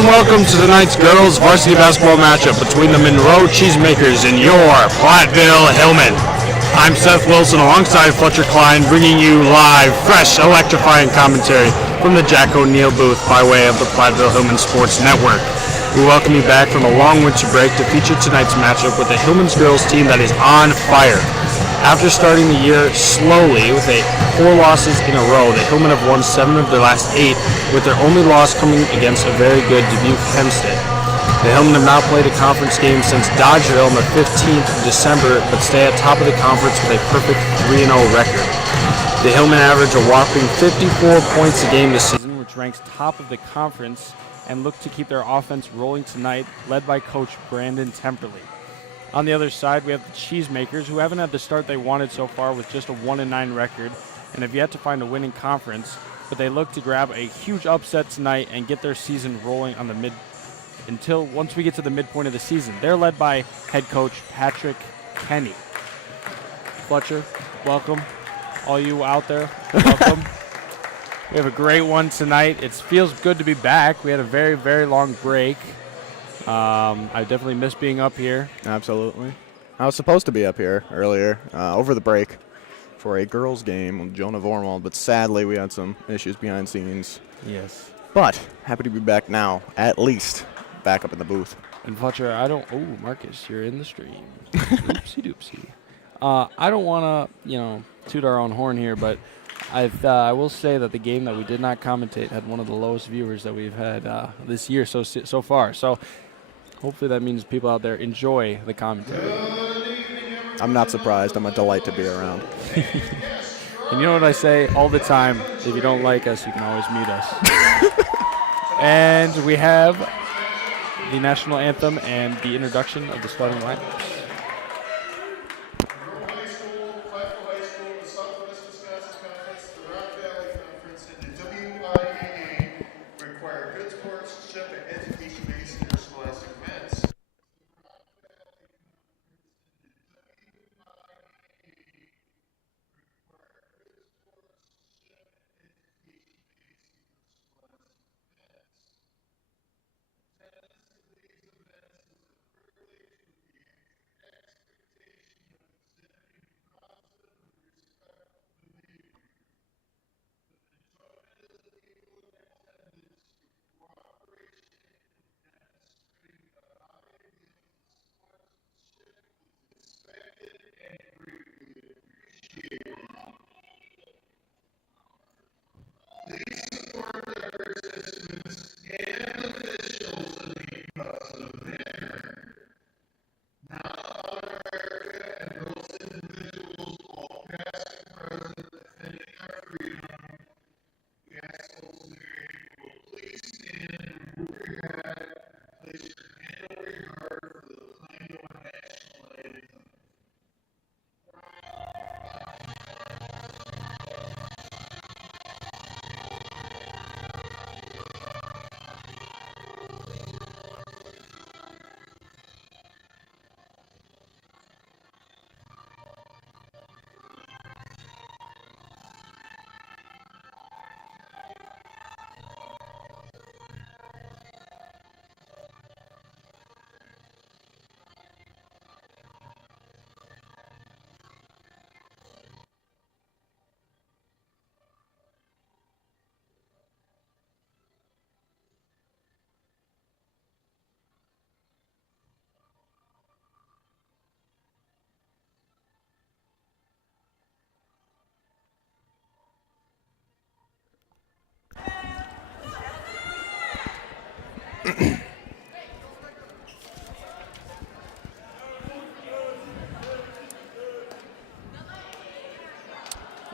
and welcome to tonight's girls varsity basketball matchup between the Monroe Cheesemakers and your Platteville Hillmen. I'm Seth Wilson alongside Fletcher Klein, bringing you live, fresh, electrifying commentary from the Jack O'Neill booth by way of the Platteville Hillman Sports Network. We welcome you back from a long winter break to feature tonight's matchup with the Hillman's girls team that is on fire. After starting the year slowly with 4 losses in a row, the Hillmen have won 7 of their last 8, with their only loss coming against a very good Dubuque Hempstead. The Hillmen have not played a conference game since Dodgeville on the 15th of December, but stay at top of the conference with a perfect 3-0 record. The Hillmen average a whopping 54 points a game this season, which ranks top of the conference, and look to keep their offense rolling tonight, led by Coach Brandon Temperley. On the other side, we have the Cheesemakers, who haven't had the start they wanted so far with just a 1-9 record and have yet to find a winning conference, but they look to grab a huge upset tonight and get their season rolling on the once we get to the midpoint of the season. They're led by head coach Patrick Kenny. Fletcher, welcome. All you out there, welcome. We have a great one tonight. It feels good to be back. We had a very, very long break. I definitely miss being up here. Absolutely. I was supposed to be up here earlier over the break for a girls' game with Jonah Vormald, but sadly we had some issues behind scenes. Yes. But happy to be back now, at least back up in the booth. And Fletcher, Marcus, you're in the stream. Oopsie doopsie. I don't want to, toot our own horn here, but I will say that the game that we did not commentate had one of the lowest viewers that we've had this year so far. So hopefully that means people out there enjoy the commentary. I'm not surprised. I'm a delight to be around. And you know what I say all the time? If you don't like us, you can always mute us. And we have the national anthem and the introduction of the starting lineups.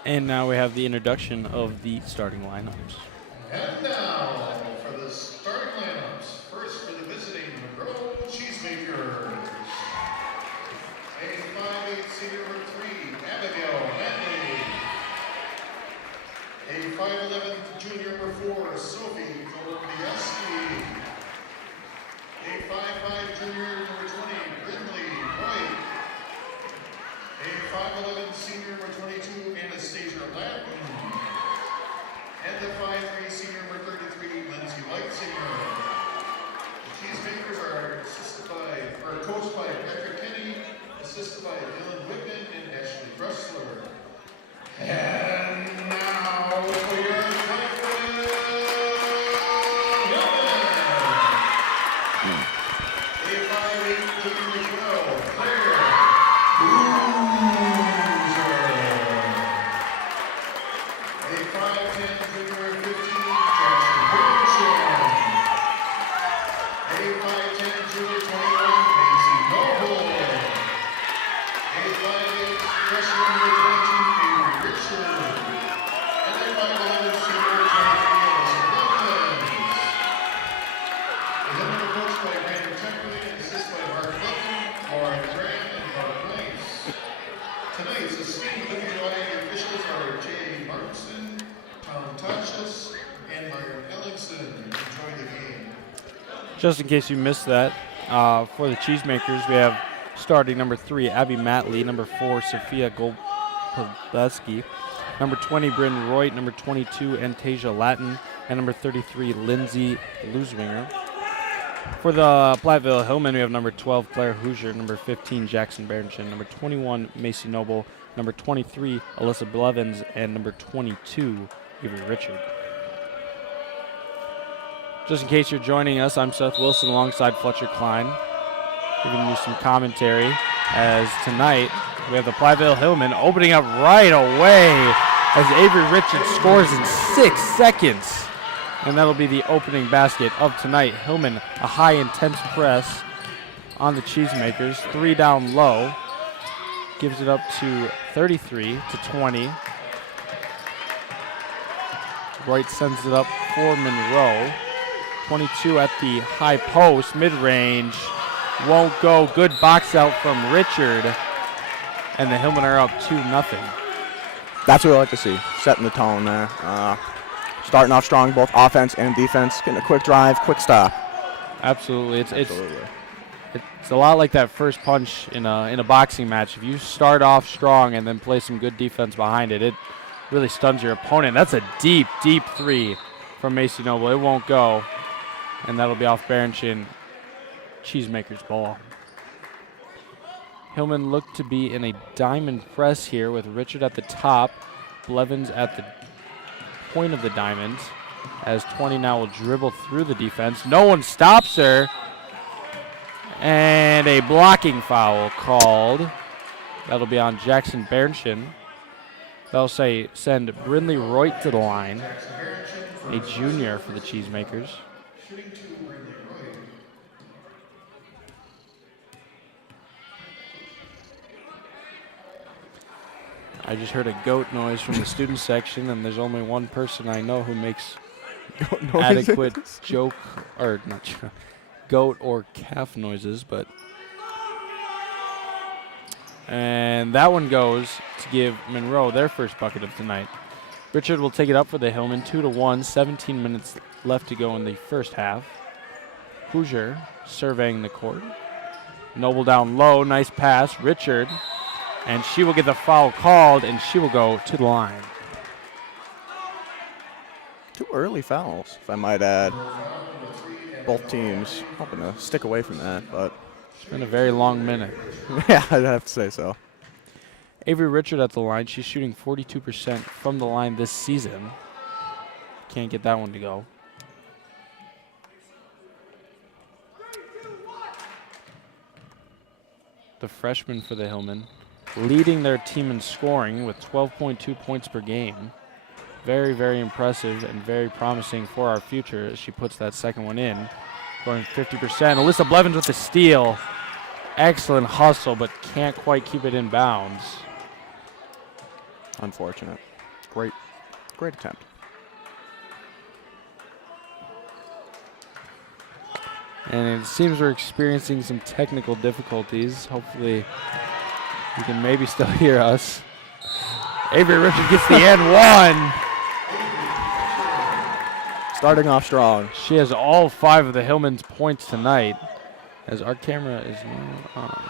And now we have the introduction of the starting lineups. And now for the starting lineups. First for the visiting Monroe Cheesemakers. A 5'8" senior number 3, Abigail Manley. A 5'11" junior number 4, Sophie Kolobieski. A 5'5" junior number 20, Brindley White. A 5'11" senior number 22, Anastasia Lattin. And the 5'3" senior number And now for your Platteville Hillmen. A 5'8" junior 12, Claire Boozer. A 5'10" junior 15, Jackson Bernstein. A 5'10" junior 21, Macy Noble. A 5'8" freshman number 22, Avery Richard. And a 5'11" senior 23, Alyssa Wilkins. The Hillmen are coached by Brandon Temperley and assisted by Mark Wilson, Lauren Graham, and Mark Place. Tonight's esteemed WIA officials are Jay Martinson, Tom Tachus, and Myron Ellingson. Enjoy the game. Just in case you missed that, for the Cheesemakers, we have starting number 3, Abby Matley, number 4, Sophia Golpolewski, number 20, Bryn Roy, number 22, Antasia Latin, and number 33, Lindsay Luswinger. For the Platteville Hillmen, we have number 12, Claire Hoosier, number 15, Jackson Berenson, number 21, Macy Noble, number 23, Alyssa Blevins, and number 22, Avery Richard. Just in case you're joining us, I'm Seth Wilson alongside Fletcher Klein, giving you some commentary as tonight we have the Platteville Hillmen opening up right away as Avery Richard scores in 6 seconds. And that'll be the opening basket of tonight. Hillman, a high intense press on the Cheesemakers, 3 down low, gives it up to 33-20. Wright sends it up for Monroe. 22 at the high post, mid-range, won't go. Good box out from Richard, and the Hillmen are up 2-0. That's what we like to see, setting the tone there. Starting off strong, both offense and defense, getting a quick drive, quick stop. Absolutely. It's a lot like that first punch in a boxing match. If you start off strong and then play some good defense behind it, it really stuns your opponent. That's a deep, deep 3 from Macy Noble. It won't go, and that'll be off Berenson. Cheesemaker's ball. Hillman look to be in a diamond press here with Richard at the top, Blevins at the point of the diamond, as 20 now will dribble through the defense. No one stops her, and a blocking foul called. That'll be on Jackson Berenson. They'll send Brindley Roy to the line, a junior for the Cheesemakers. I just heard a goat noise from the student section, and there's only one person I know who makes adequate goat or calf noises, but. And that one goes to give Monroe their first bucket of tonight. Richard will take it up for the Hillmen, 2-1, 17 minutes left to go in the first half. Hoosier surveying the court. Noble down low, nice pass, Richard. And she will get the foul called, and she will go to the line. 2 early fouls, if I might add. Both teams hoping to stick away from that, but It's been a very long minute. yeah, I'd have to say so. Avery Richard at the line. She's shooting 42% from the line this season. Can't get that one to go. The freshman for the Hillmen, leading their team in scoring with 12.2 points per game. Very, very impressive and very promising for our future as she puts that second one in. Going 50%. Alyssa Blevins with the steal. Excellent hustle, but can't quite keep it in bounds. Unfortunate. Great attempt. And it seems we're experiencing some technical difficulties. Hopefully you can maybe still hear us. Avery Richard gets the end one. Starting off strong. She has all 5 of the Hillmen's points tonight, as our camera is now on.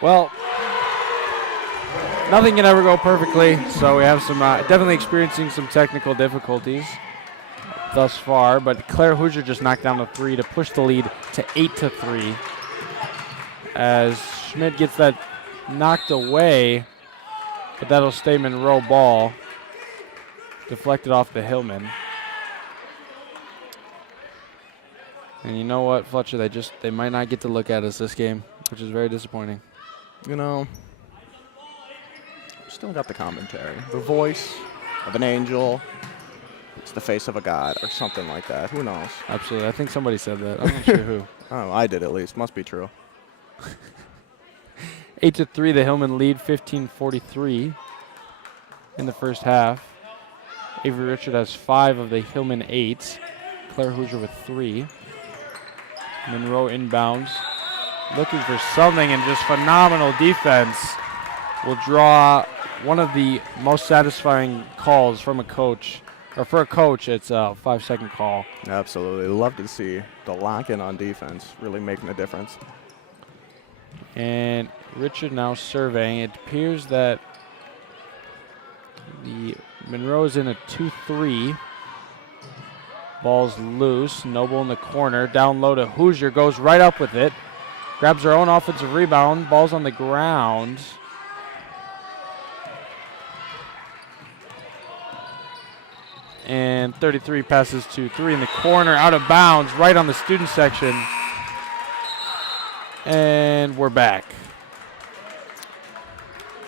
Well, nothing can ever go perfectly, so we have some definitely experiencing some technical difficulties thus far, but Claire Hoosier just knocked down a 3 to push the lead to 8-3 as Schmidt gets that knocked away, but that'll stay Monroe ball. Deflected off the Hillman. And you know what, Fletcher, they might not get to look at us this game, which is very disappointing. You know, still got the commentary. The voice of an angel. It's the face of a god or something like that. Who knows? Absolutely. I think somebody said that. I'm not sure who. Oh, I did at least. Must be true. 8-3, the Hillman lead, 15:43 in the first half. Avery Richard has 5 of the Hillman 8. Claire Hoosier with 3. Monroe inbounds, looking for something, and just phenomenal defense will draw one of the most satisfying calls from a coach. Or for a coach, it's a 5-second call. Absolutely. Love to see the lock-in on defense really making a difference. And Richard now surveying. It appears that the Monroe is in a 2-3. Ball's loose. Noble in the corner. Down low to Hoosier. Goes right up with it. Grabs her own offensive rebound. Ball's on the ground. And 33 passes to 3 in the corner. Out of bounds. Right on the student section. And we're back.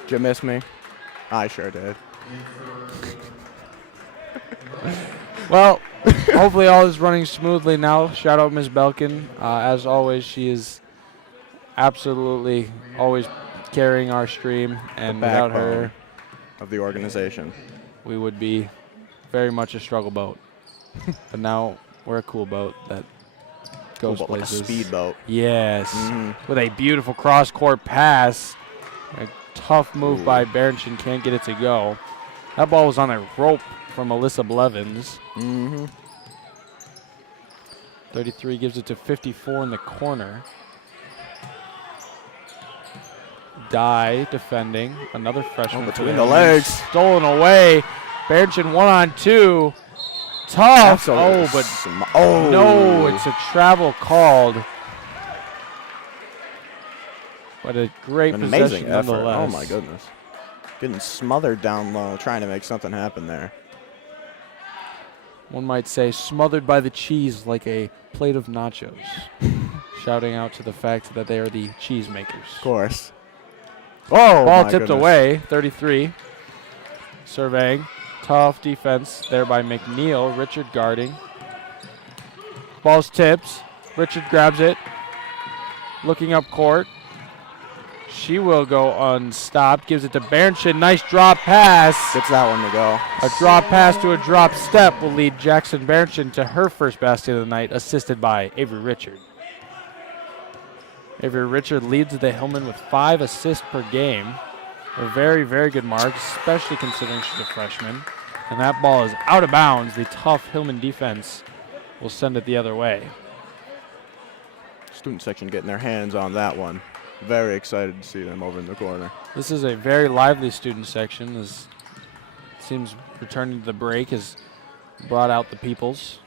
Did you miss me? I sure did. Well, hopefully all is running smoothly now. Shout out Ms. Belkin. As always, she is absolutely always carrying our stream. And without her, of the organization, we would be very much a struggle boat. But now we're a cool boat that goes cool boat, places. like a speedboat. Yes. With a beautiful cross-court pass. A tough move by Berenson. Can't get it to go. That ball was on a rope from Alyssa Blevins. 33 gives it to 54 in the corner. Dye defending. Another freshman. Between the legs. Stolen away. Berenson 1-on-2. Tough. No, it's a travel called. But a great An possession amazing effort. nonetheless. Oh my goodness. Getting smothered down low, trying to make something happen there. One might say smothered by the cheese like a plate of nachos. Shouting out to the fact that they are the cheese makers. Of course. Oh, ball my tipped goodness. away, 33. Surveying. Tough defense there by McNeil. Richard guarding. Ball's tipped. Richard grabs it. Looking up court. She will go unstopped. Gives it to Berenson. Nice drop pass. Gets that one to go. A drop pass to a drop step will lead Jackson Berenson to her first basket of the night, assisted by Avery Richard. Avery Richard leads the Hillman with 5 assists per game. A very, very good mark, especially considering she's a freshman. And that ball is out of bounds. The tough Hillman defense will send it the other way. Student section getting their hands on that one. Very excited to see them over in the corner. This is a very lively student section. As it seems returning to the break has brought out the peoples.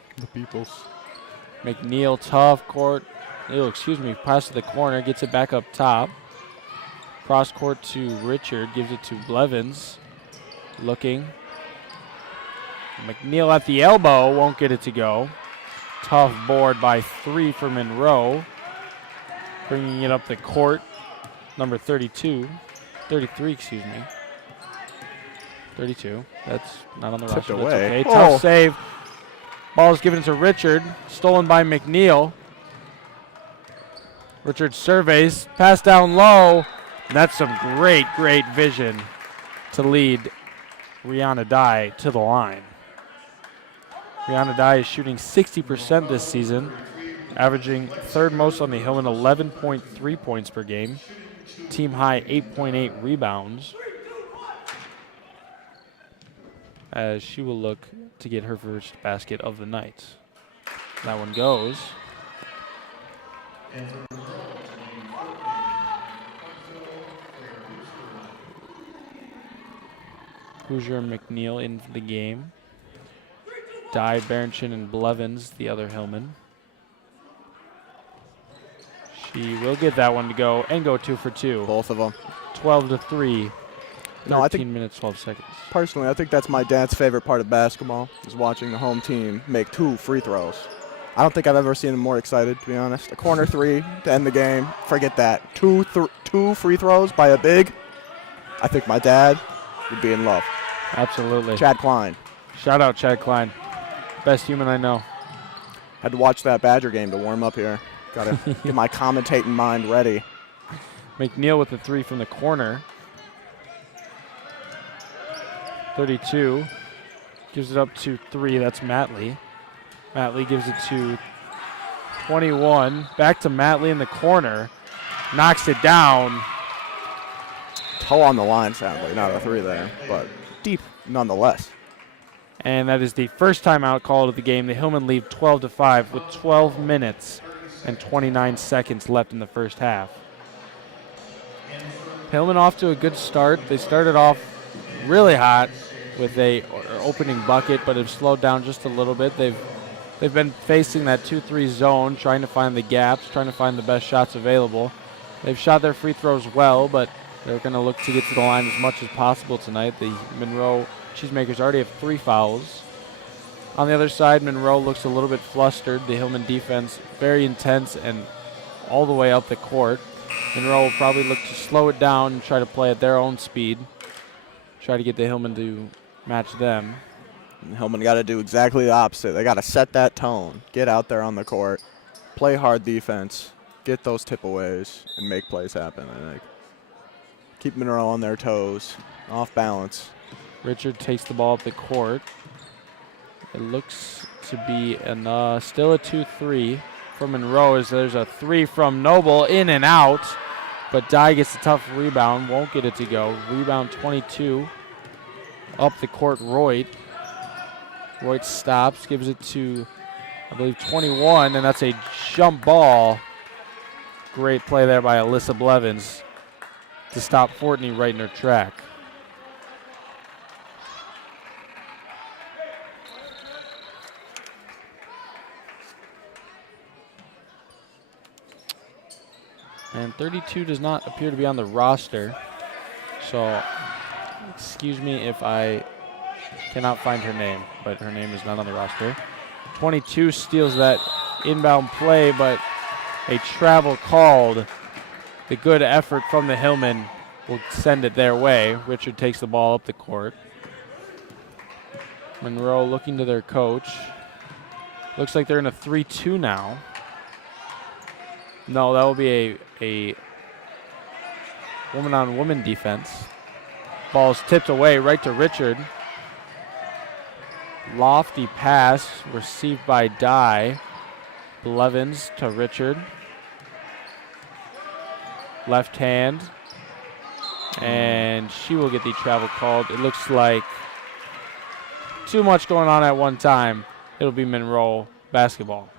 McNeil, tough court. Pass to the corner, gets it back up top. Cross court to Richard, gives it to Blevins. Looking. McNeil at the elbow, won't get it to go. Tough board by 3 for Monroe. Bringing it up the court, number 33, 32. That's not on the roster. away. That's okay. Oh. Tough save. Ball is given to Richard. Stolen by McNeil. Richard surveys. Pass down low. And that's some great, great vision to lead Rihanna Dye to the line. Rihanna Dye is shooting 60% this season, averaging third most on the Hillman, 11.3 points per game. Team high 8.8 rebounds. As she will look to get her first basket of the night. That one goes. Hoosier and McNeil in the game. Dye, Berenchin, and Blevins, the other Hillman. She will get that one to go and go 2 for 2. Both of them. 12-3. No, I think 13 minutes, 12 seconds. personally, I think that's my dad's favorite part of basketball is watching the home team make 2 free throws. I don't think I've ever seen him more excited, to be honest. A corner 3 to end the game. Forget that. Two free throws by a big. I think my dad would be in love. Absolutely. Chad Klein. Shout out Chad Klein. Best human I know. Had to watch that Badger game to warm up here. Got to get my commentating mind ready. McNeil with the 3 from the corner. 32. Gives it up to 3. That's Matley. Matley gives it to 21. Back to Matley in the corner. Knocks it down. Toe on the line, sadly. Not a 3 there, but deep nonetheless. And that is the first timeout called of the game. The Hillmen lead 12-5 with 12 minutes and 29 seconds left in the first half. Hillmen off to a good start. They started off really hot with a opening bucket, but have slowed down just a little bit. They've been facing that 2-3 zone, trying to find the gaps, trying to find the best shots available. They've shot their free throws well, but they're going to look to get to the line as much as possible tonight. The Monroe Cheesemakers already have 3 fouls. On the other side, Monroe looks a little bit flustered. The Hillman defense very intense and all the way up the court. Monroe will probably look to slow it down and try to play at their own speed. Try to get the Hillman to match them. And Hillman got to do exactly the opposite. They got to set that tone, get out there on the court, play hard defense, get those tip-aways, and make plays happen, I think. Keep Monroe on their toes, off balance. Richard takes the ball up the court. It looks to be still a 2-3 for Monroe as there's a 3 from Noble in and out. But Dye gets a tough rebound, won't get it to go. Rebound 22. Up the court, Royd. Royd stops, gives it to, I believe, 21, and that's a jump ball. Great play there by Alyssa Blevins to stop Fortney right in her track. And 32 does not appear to be on the roster. So, excuse me if I cannot find her name, but her name is not on the roster. 22 steals that inbound play, but a travel called. The good effort from the Hillmen will send it their way. Richard takes the ball up the court. Monroe looking to their coach. Looks like they're in a 3-2 now. No, that will be a woman-on-woman defense. Ball's tipped away right to Richard. Lofty pass received by Dye. Blevins to Richard. Left hand. And she will get the travel called. It looks like too much going on at one time. It'll be Monroe basketball.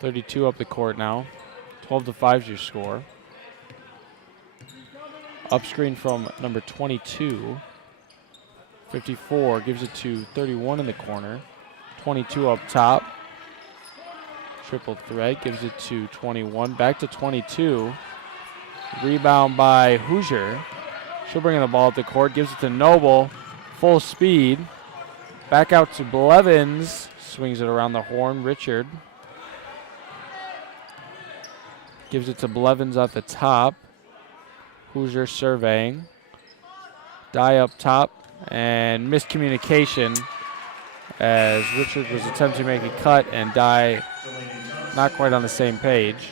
32 up the court now. 12-5 is your score. Up screen from number 22. 54 gives it to 31 in the corner. 22 up top. Triple threat gives it to 21. Back to 22. Rebound by Hoosier. She'll bring in the ball up the court. Gives it to Noble. Full speed. Back out to Blevins. Swings it around the horn. Richard. Gives it to Blevins at the top. Hoosier surveying. Dye up top. And miscommunication as Richard was attempting to make a cut and Dye not quite on the same page.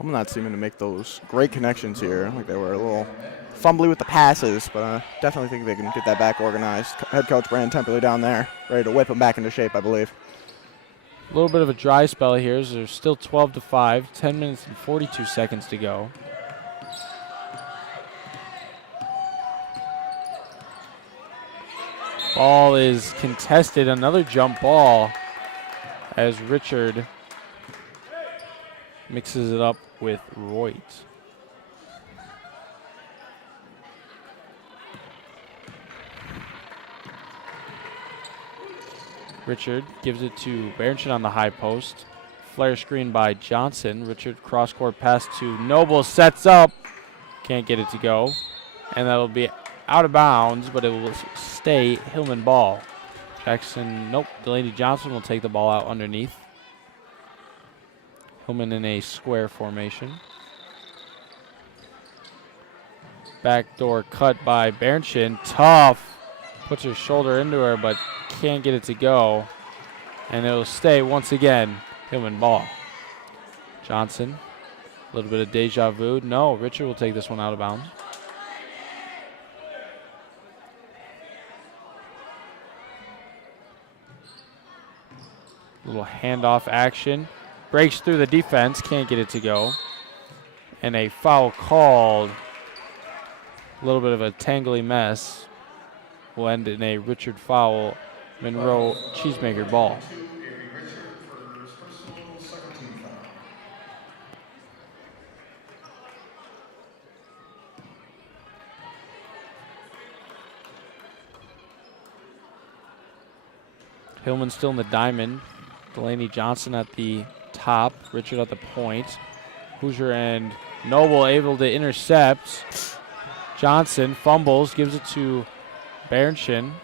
I'm not seeming to make those great connections here. Like they were a little fumbly with the passes, but I definitely think they can get that back organized. Head coach Brandon Temperley down there, ready to whip them back into shape, I believe. A little bit of a dry spell here. So there's still 12-5, 10 minutes and 42 seconds to go. Ball is contested. Another jump ball as Richard mixes it up with Royd. Richard gives it to Berenson on the high post. Flare screen by Johnson. Richard cross-court pass to Noble, sets up. Can't get it to go. And that'll be out of bounds, but it will stay Hillman ball. Jackson, nope, Delaney Johnson will take the ball out underneath. Hillman in a square formation. Backdoor cut by Berenson. Tough. Puts her shoulder into her, but can't get it to go. And it'll stay once again Hillman ball. Johnson, a little bit of deja vu. No, Richard will take this one out of bounds. Little handoff action. Breaks through the defense, can't get it to go. And a foul called. A little bit of a tangly mess. Will end in a Richard foul. Monroe Cheesemaker ball. Hillman still in the diamond. Delaney Johnson at the top. Richard at the point. Hoosier and Noble able to intercept. Johnson fumbles, gives it to Berenson.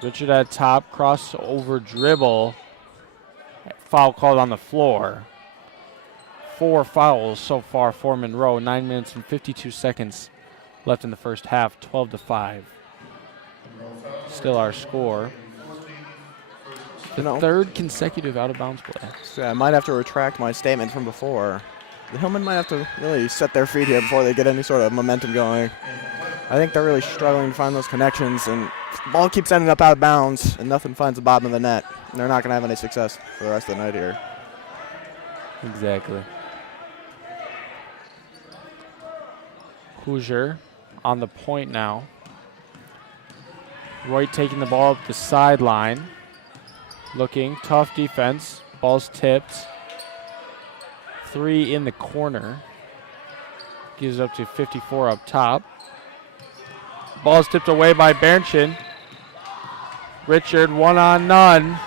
Richard at top, crossover dribble. Foul called on the floor. 4 fouls so far for Monroe. 9 minutes and 52 seconds left in the first half. 12-5. Still our score. The third consecutive out-of-bounds play. So I might have to retract my statement from before. The Hillmen might have to really set their feet here before they get any sort of momentum going. I think they're really struggling to find those connections, and the ball keeps ending up out of bounds, and nothing finds the bottom of the net. And they're not going to have any success for the rest of the night here. Exactly. Hoosier on the point now. Roy taking the ball up the sideline. Looking, tough defense. Ball's tipped. 3 in the corner. Gives up to 54 up top. Ball's tipped away by Berenson. Richard, 1-on-none.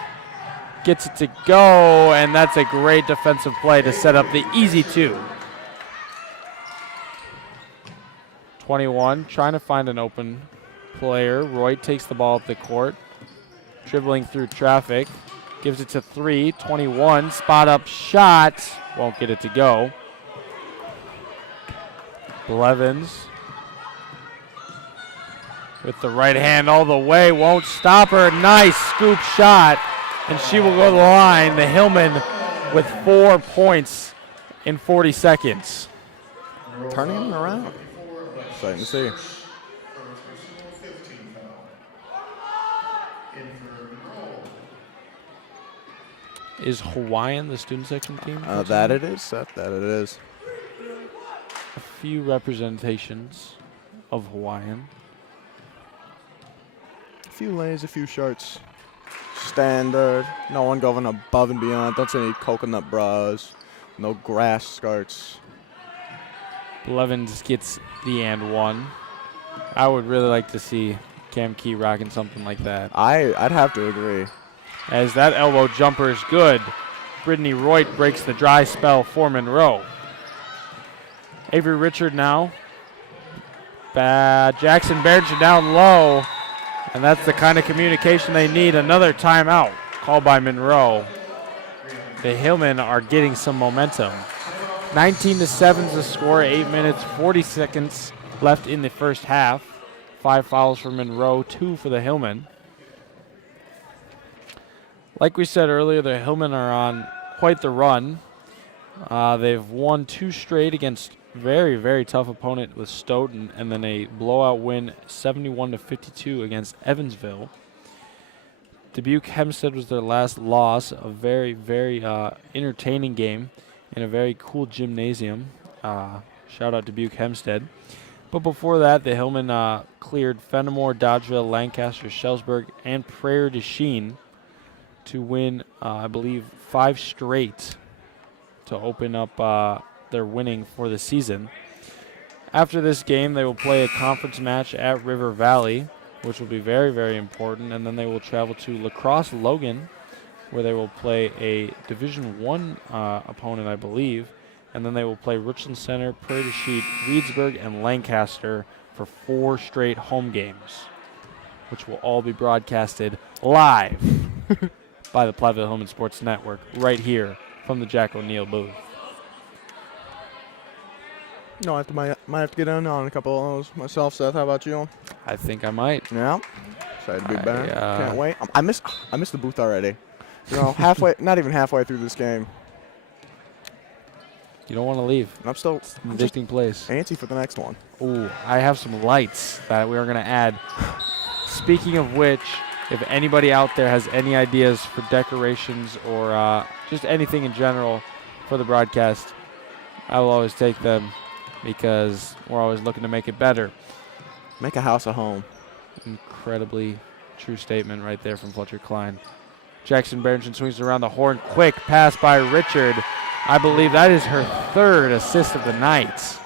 Gets it to go, and that's a great defensive play to set up the easy 2. 21, trying to find an open player. Roy takes the ball up the court. Dribbling through traffic. Gives it to 3. 21. Spot up shot. Won't get it to go. Blevins. With the right hand all the way. Won't stop her. Nice scoop shot. And she will go to the line. The Hillmen with 4 points in 40 seconds. Turning them around. Exciting to see. Is Hawaiian the student section team? That it is, Seth. That it is. A few representations of Hawaiian. A few lays, a few shirts. Standard. No one going above and beyond. Don't see any coconut bras. No grass skirts. Blevins gets the and 1. I would really like to see Cam Key rocking something like that. I'd have to agree. As that elbow jumper is good. Brittany Roy breaks the dry spell for Monroe. Avery Richard now. Jackson Berenson down low. And that's the kind of communication they need. Another timeout called by Monroe. The Hillmen are getting some momentum. 19-7 is the score. 8 minutes, 40 seconds left in the first half. 5 fouls for Monroe, 2 for the Hillmen. Like we said earlier, the Hillmen are on quite the run. They've won 2 straight against very, very tough opponent with Stoughton, and then a blowout win 71-52 against Evansville. Dubuque Hempstead was their last loss. A very, very entertaining game in a very cool gymnasium. Shout out Dubuque Hempstead. But before that, the Hillmen cleared Fenimore, Dodgeville, Lancaster, Shellsburg, and Prairie du Chien to win, I believe, 5 straight to open up their winning for the season. After this game, they will play a conference match at River Valley. which will be very, very important. And then they will travel to La Crosse Logan, where they will play a Division I opponent, I believe. And then they will play Richland Center, Prairie du Chien, Reedsburg, and Lancaster for 4 straight home games, which will all be broadcasted live by the Platteville Hillman Sports Network right here from the Jack O'Neill booth. No, I might have to get in on a couple of those myself, Seth. How about you? I think I might. Yeah. Excited to be back. I, Can't wait. I miss the booth already. You know, not even halfway through this game. You don't want to leave. And I'm still Addicting place. antsy for the next one. Ooh, I have some lights that we are going to add. Speaking of which, if anybody out there has any ideas for decorations or just anything in general for the broadcast, I will always take them because we're always looking to make it better. Make a house a home. Incredibly true statement right there from Fletcher Klein. Jackson Barrington swings around the horn. Quick pass by Richard. I believe that is her 3rd assist of the night.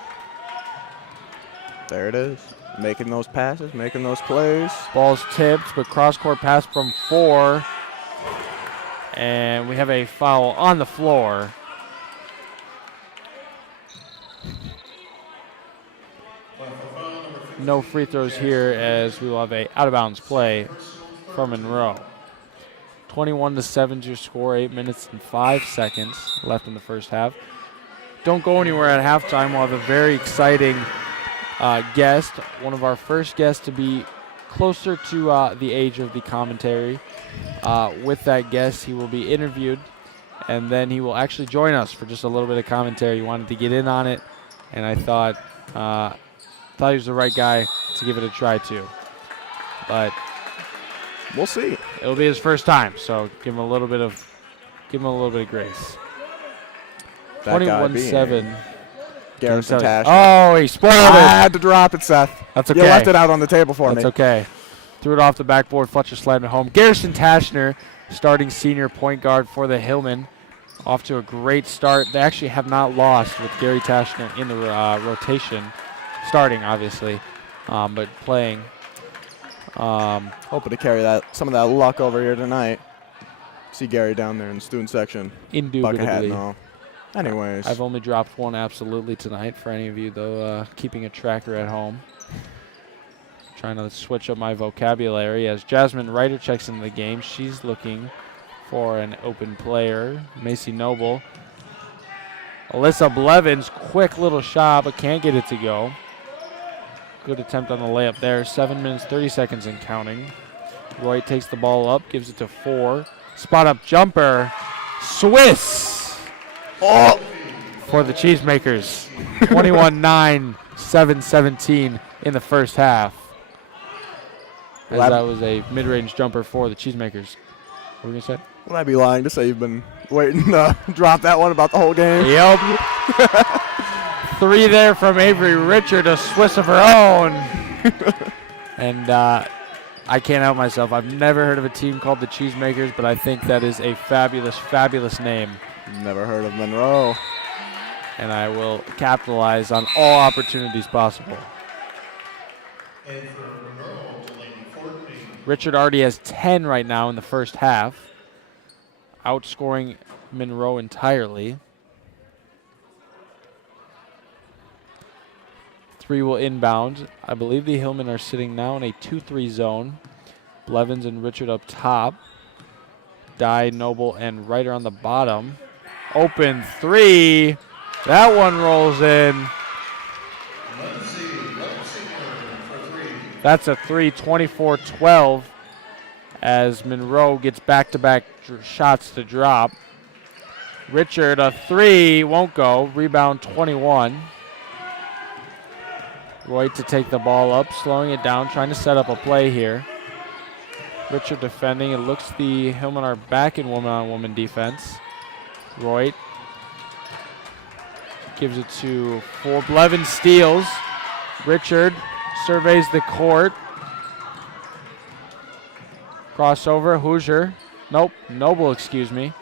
There it is. Making those passes, making those plays. Ball's tipped, but cross-court pass from 4. And we have a foul on the floor. No free throws here as we will have a out-of-bounds play from Monroe. 21-7 is your score, 8 minutes and 5 seconds left in the first half. Don't go anywhere at halftime. We'll have a very exciting guest, one of our first guests to be closer to the age of the commentary. With that guest, he will be interviewed, and then he will actually join us for just a little bit of commentary. He wanted to get in on it, and I thought he was the right guy to give it a try too. But we'll see. It'll be his first time, so give him a little bit of grace. 21-7. Garrison Tash. Oh, he spoiled it. I had to drop it, Seth. That's okay. You left it out on the table for me. That's okay. Threw it off the backboard. Fletcher slammed it home. Garrison Tashner, starting senior point guard for the Hillmen, off to a great start. They actually have not lost with Gary Tashner in the rotation, starting obviously, but playing. Hoping to carry some of that luck over here tonight. See Gary down there in the student section. Indubitably. Bucket hat and all. Anyways. I've only dropped one absolutely tonight for any of you, though, keeping a tracker at home. Trying to switch up my vocabulary as Jasmine Ryder checks into the game. She's looking for an open player. Macy Noble. Alyssa Blevins, quick little shot, but can't get it to go. Good attempt on the layup there. 7 minutes, 30 seconds and counting. Roy takes the ball up, gives it to 4. Spot up jumper. Swiss! Oh! For the Cheesemakers. 21-9, 7-17 in the first half. As that was a mid-range jumper for the Cheesemakers. What were you going to say? Would I be lying to say you've been waiting to drop that one about the whole game? Yep. 3 there from Avery Richard, a Swiss of her own. And I can't help myself. I've never heard of a team called the Cheesemakers, but I think that is a fabulous, fabulous name. Never heard of Monroe. And I will capitalize on all opportunities possible. Richard already has 10 right now in the first half, outscoring Monroe entirely. 3 will inbound. I believe the Hillmen are sitting now in a 2-3 zone. Blevins and Richard up top. Dye, Noble, and Ryder on the bottom. Open 3. That one rolls in. That's a 3, 24-12, as Monroe gets back-to-back shots to drop. Richard, a 3, won't go. Rebound 21. Roy to take the ball up, slowing it down, trying to set up a play here. Richard defending. It looks the Hillmen are back in woman-on-woman defense. Roy gives it to 4. Blevins steals. Richard surveys the court. Crossover, Hoosier. Nope, Noble, excuse me.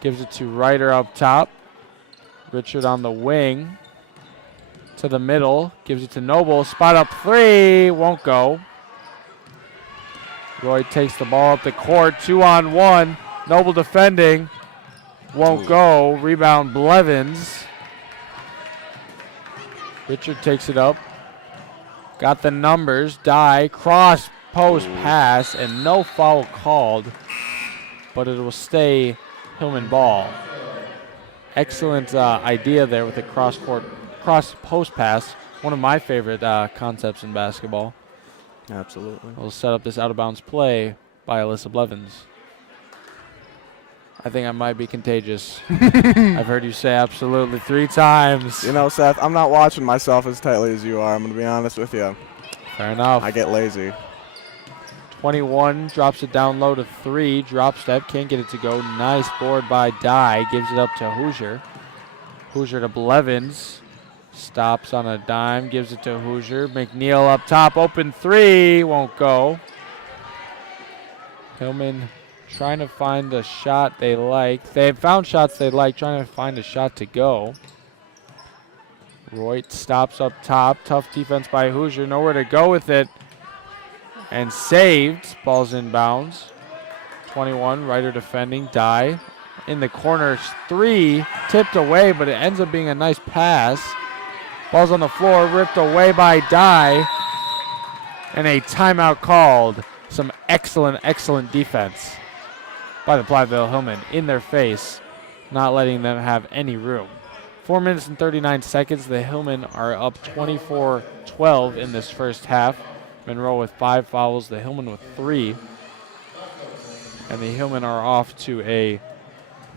Gives it to Ryder up top. Richard on the wing. To the middle. Gives it to Noble. Spot up 3. Won't go. Roy takes the ball up the court. 2-on-1. Noble defending. Won't go. Rebound Blevins. Richard takes it up. Got the numbers. Die. Cross post pass. And no foul called. But it will stay Hillman ball. Excellent idea there with the cross post pass. One of my favorite concepts in basketball. Absolutely. We'll set up this out of bounds play by Alyssa Blevins. I think I might be contagious. I've heard you say absolutely 3 times. You know, Seth, I'm not watching myself as tightly as you are. I'm going to be honest with you. Fair enough. I get lazy. 21 drops it down low to 3. Drop step, can't get it to go. Nice board by Dye. Gives it up to Hoosier. Hoosier to Blevins. Stops on a dime, gives it to Hoosier. McNeil up top, open 3, won't go. Hillman trying to find a shot they like. They have found shots they like, trying to find a shot to go. Roy stops up top, tough defense by Hoosier, nowhere to go with it. And saved, ball's inbounds. 21, Ryder defending, Die. In the corner, 3, tipped away, but it ends up being a nice pass. Ball's on the floor, ripped away by Die. And a timeout called. Some excellent, excellent defense by the Platteville Hillmen in their face, not letting them have any room. 4 minutes and 39 seconds. The Hillmen are up 24-12 in this first half. Monroe with 5 fouls, the Hillmen with 3. And the Hillmen are off to a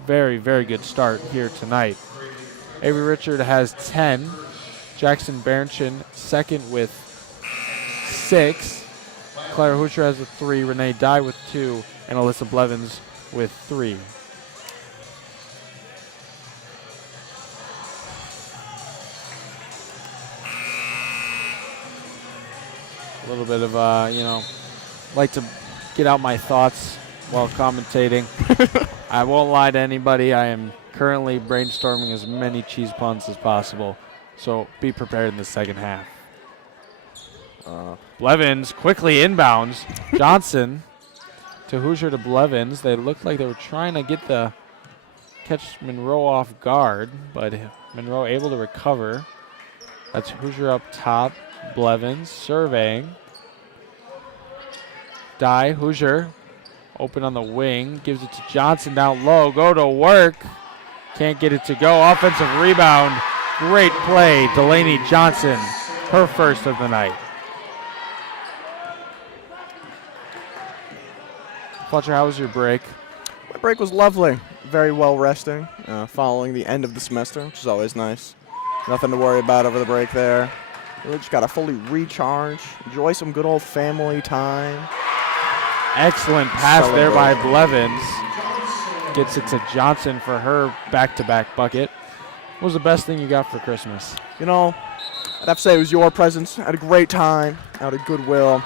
very, very good start here tonight. Avery Richard has 10. Jackson Berenchin second with 6. Claire Hoosier has a 3. Renee Dye with 2. And Alyssa Blevins with 3. A little bit of, like to get out my thoughts while commentating. I won't lie to anybody. I am currently brainstorming as many cheese puns as possible. So be prepared in the second half. Blevins quickly inbounds. Johnson to Hoosier to Blevins. They looked like they were trying to catch Monroe off guard, but Monroe able to recover. That's Hoosier up top. Blevins surveying. Die. Hoosier open on the wing. Gives it to Johnson down low. Go to work. Can't get it to go. Offensive rebound. Great play. Delaney Johnson. Her first of the night. Fletcher, how was your break? My break was lovely. Very well resting following the end of the semester, which is always nice. Nothing to worry about over the break there. Really just got to fully recharge, enjoy some good old family time. Excellent pass there by Blevins. Gets it to Johnson for her back-to-back bucket. What was the best thing you got for Christmas? You know, I'd have to say it was your presence. I had a great time out at Goodwill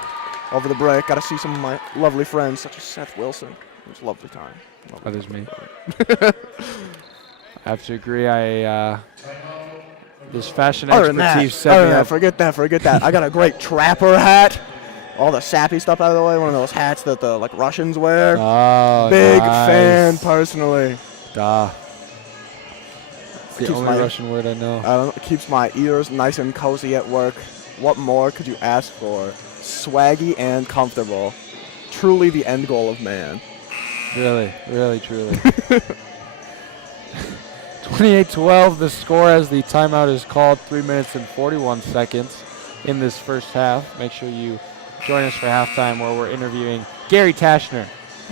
over the break. Got to see some of my lovely friends, such as Seth Wilson. It was a lovely time. That is me. I have to agree. This fashion expertise set me up. Forget that. I got a great trapper hat. All the sappy stuff out of the way. One of those hats that the Russians wear. Oh, Big nice. fan, personally. Duh. It's the only Russian word I know. It keeps my ears nice and cozy at work. What more could you ask for? Swaggy and comfortable. Truly the end goal of man. Really, really, truly. 28-12, the score as the timeout is called. 3 minutes and 41 seconds in this first half. Make sure you join us for halftime where we're interviewing Gary Tashner.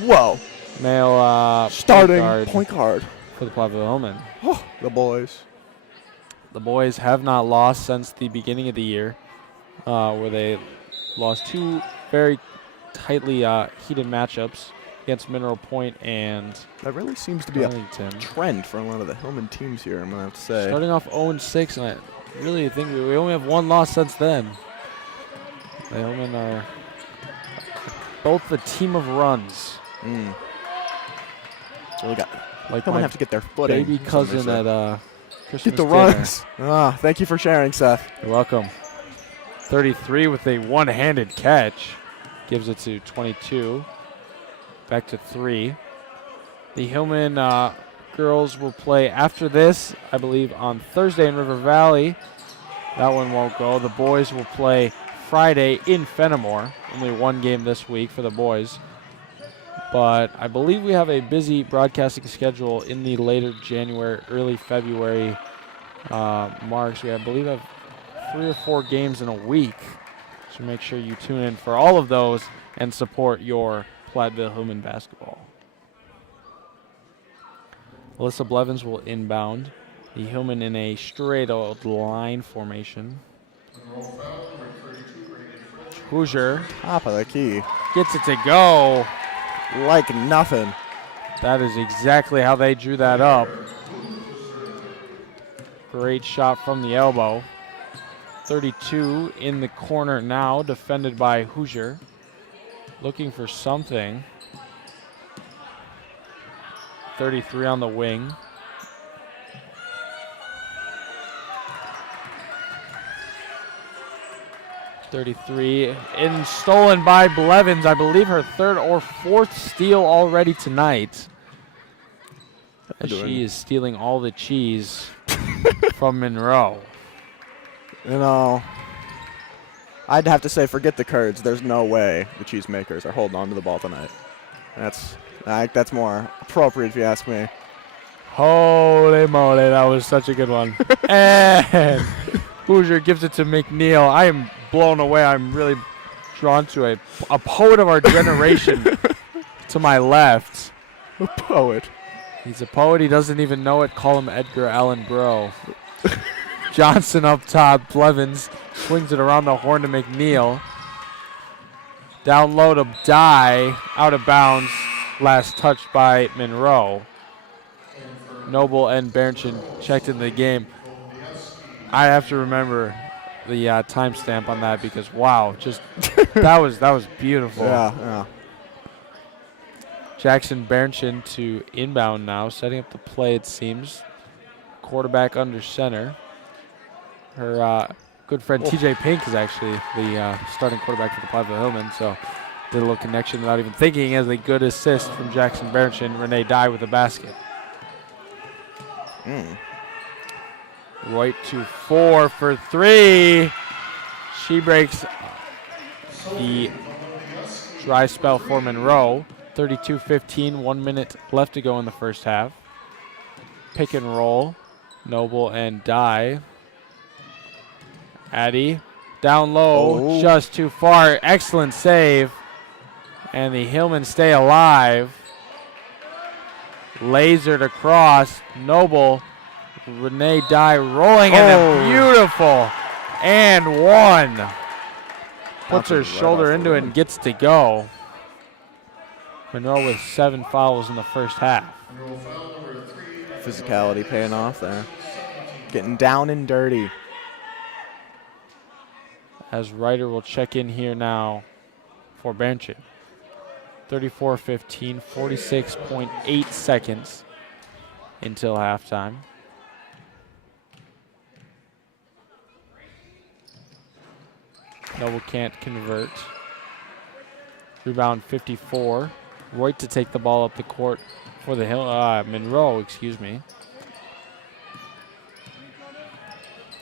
Whoa. Male starting point guard for the Platteville Hillmen. Oh, the boys. The boys have not lost since the beginning of the year, where they lost 2 very tightly heated matchups against Mineral Point and that really seems to be Arlington. A trend for a lot of the Hillman teams here, I'm going to have to say. Starting off 0-6, and I really think we only have 1 loss since then. The Hillmen are both the team of runs. So we got, like Hillmen have to get their footing. Baby cousin at Christmas Get the dinner. runs. Thank you for sharing, Seth. You're welcome. 33 with a one-handed catch. gives it to 22. Back to 3. The Hillman girls will play after this, I believe, on Thursday in River Valley. That one won't go. The boys will play Friday in Fenimore. Only one game this week for the boys. But I believe we have a busy broadcasting schedule in the later January, early February marks. I believe we have 3 or 4 games in a week. So make sure you tune in for all of those and support your Platteville Hillman basketball. Alyssa Blevins will inbound. The Hillman in a straight old line formation. Hoosier. Top of the key. Gets it to go. Like nothing. That is exactly how they drew that up. Great shot from the elbow. 32 in the corner now, defended by Hoosier. Looking for something. 33 on the wing. .33 in stolen by Blevins. I believe her 3rd or 4th steal already tonight. As she is stealing all the cheese from Monroe. You know, I'd have to say forget the Kurds. There's no way the cheesemakers are holding on to the ball tonight. That's more appropriate if you ask me. Holy moly, that was such a good one. And Hoosier gives it to McNeil. I am blown away. I'm really drawn to a poet of our generation to my left. A poet. He's a poet. He doesn't even know it. Call him Edgar Allan Poe. Johnson up top. Blevins swings it around the horn to McNeil. Down low to Dye. Out of bounds. Last touched by Monroe. Noble and Berenchin checked into the game. I have to remember the timestamp on that because wow, just that was beautiful. Yeah. Jackson Berenchin to inbound now, setting up the play. It seems quarterback under center. Her good friend TJ Pink is actually the starting quarterback for the Platteville Hillman. So did a little connection without even thinking as a good assist from Jackson Berenchin. Renee Dye with the basket. Right to 4 for 3. She breaks the dry spell for Monroe. 32-15, 1 minute left to go in the first half. Pick and roll. Noble and Dye. Addy down low, just too far. Excellent save. And the Hillmen stay alive. Lasered across. Noble. Renee Dye rolling in a beautiful and 1. Puts her shoulder into it and gets to go. Monroe with 7 fouls in the first half. Physicality paying off there. Getting down and dirty. As Ryder will check in here now for Berenchin. 34-15, 46.8 seconds until halftime. Noble can't convert. Rebound 54. Roy to take the ball up the court for the Monroe, excuse me.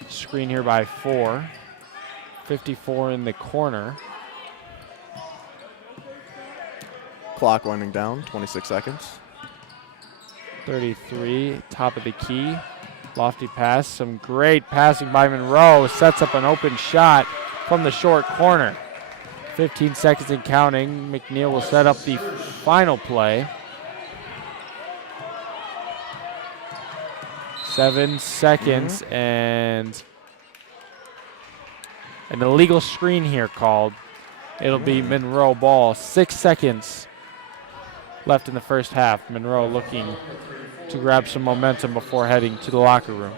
Screen here by 4. 54 in the corner. Clock winding down, 26 seconds. 33, top of the key. Lofty pass, some great passing by Monroe. Sets up an open shot from the short corner. 15 seconds and counting. McNeil will set up the final play. 7 seconds and an illegal screen here called. It'll be Monroe ball. 6 seconds left in the first half. Monroe looking to grab some momentum before heading to the locker room.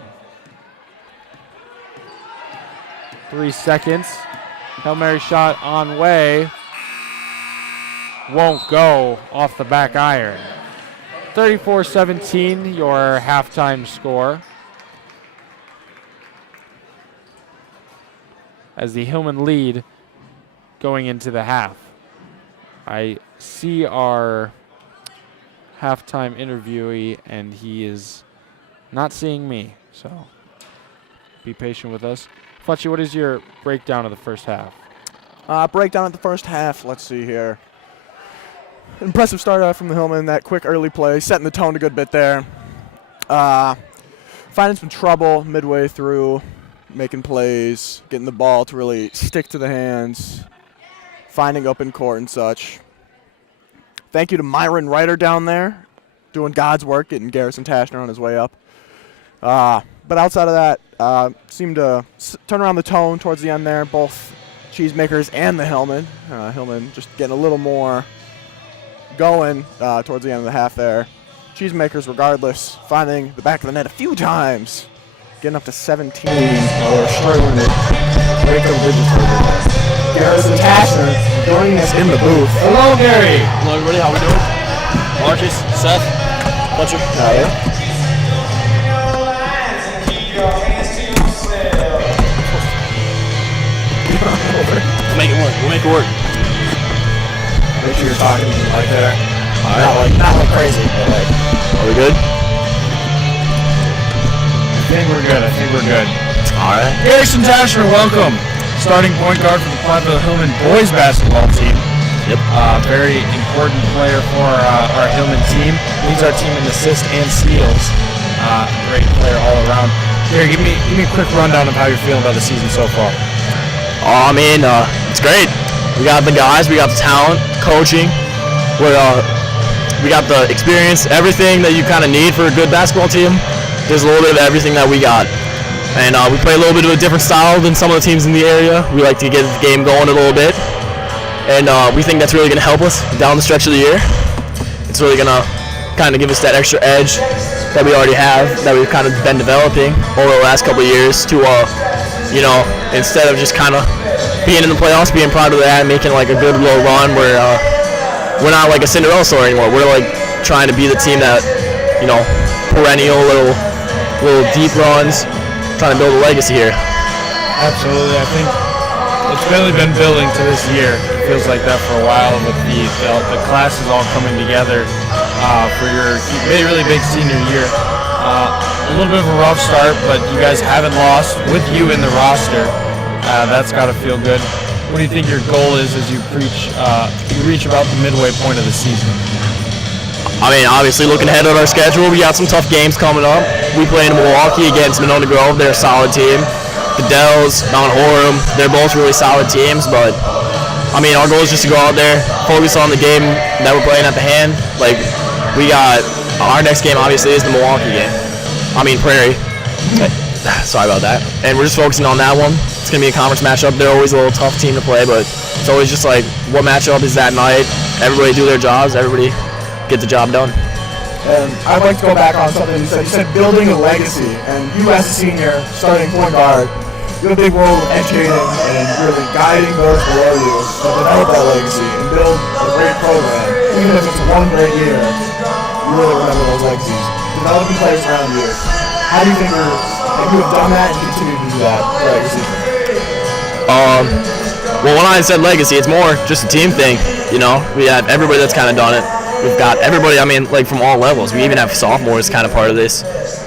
3 seconds. Hail Mary shot on way. Won't go off the back iron. 34-17, your halftime score. As the Hillman lead going into the half. I see our halftime interviewee, and he is not seeing me, so be patient with us. Fletchy, what is your breakdown of the first half? Breakdown of the first half. Let's see here. Impressive start from the Hillman. That quick early play, setting the tone a good bit there. Finding some trouble midway through, making plays, getting the ball to really stick to the hands, finding open court and such. Thank you to Myron Ryder down there, doing God's work, getting Garrison Tashner on his way up. But outside of that, seemed to turn around the tone towards the end there, both Cheesemakers and the Hillman. Hillman just getting a little more going towards the end of the half there. Cheesemakers, regardless, finding the back of the net a few times, getting up to 17. They're struggling to break those digits a little bit. Garrison Tashner joining us in the booth. Hello, Gary. Hello, everybody. How we doing? Marcus, Seth, Fletcher. We'll make it work. We'll make it work. Make sure you're talking like there. Not like crazy, but like. Are we good? I think we're good. All right. Garrison Tashner, welcome. Starting point guard for the Platteville Hillman boys basketball team. Yep. Very important player for our Hillman team. Leads our team in assists and steals. Great player all around. Gary, give me a quick rundown of how you're feeling about the season so far. I mean, it's great. We got the guys, we got the talent, coaching. We got the experience, everything that you kind of need for a good basketball team. There's a little bit of everything that we got. And we play a little bit of a different style than some of the teams in the area. We like to get the game going a little bit. And we think that's really going to help us down the stretch of the year. It's really going to kind of give us that extra edge that we already have, that we've kind of been developing over the last couple of years to, instead of just kind of being in the playoffs, being proud of that, making like a good little run where we're not like a Cinderella story anymore. We're like trying to be the team that, perennial little deep runs, trying to build a legacy here. Absolutely. I think it's really been building to this year. It feels like that for a while with the classes all coming together for your really big senior year. A little bit of a rough start, but you guys haven't lost with you in the roster. That's got to feel good. What do you think your goal is as you reach about the midway point of the season? I mean, obviously looking ahead at our schedule, we got some tough games coming up. We play in Milwaukee against Monroe Grove. They're a solid team. The Dells, Mount Horham, they're both really solid teams. But, I mean, our goal is just to go out there, focus on the game that we're playing at the hand. Like, our next game, obviously, is the Milwaukee game. Prairie. Sorry about that. And we're just focusing on that one. It's going to be a conference matchup. They're always a little tough team to play, but it's always just like what matchup is that night. Everybody do their jobs. Everybody get the job done. And I'd like to go back on something you said. You said building a legacy. And you as a senior, starting point guard, you have a big role of educating and really guiding those below you to develop that legacy and build a great program. Even if it's one great year, you really remember those legacies. Developing players around you. How do you think you have done that and continue to do that throughout your season? Well, when I said legacy, it's more just a team thing. We have everybody that's kind of done it. We've got everybody, from all levels. We even have sophomores kind of part of this.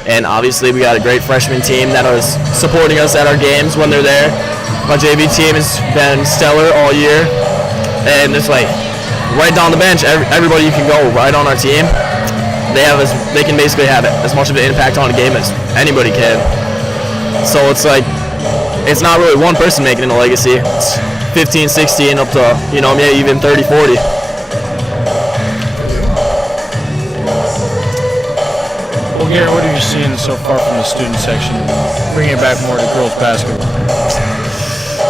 And obviously, we got a great freshman team that is supporting us at our games when they're there. My JV team has been stellar all year. And it's like, right down the bench, everybody you can go right on our team. They can basically have as much of an impact on a game as anybody can. So it's like, it's not really one person making it a legacy. It's 15, 16 up to, maybe even 30, 40. Well, Gary, what are you seeing so far from the student section? Bringing it back more to girls basketball.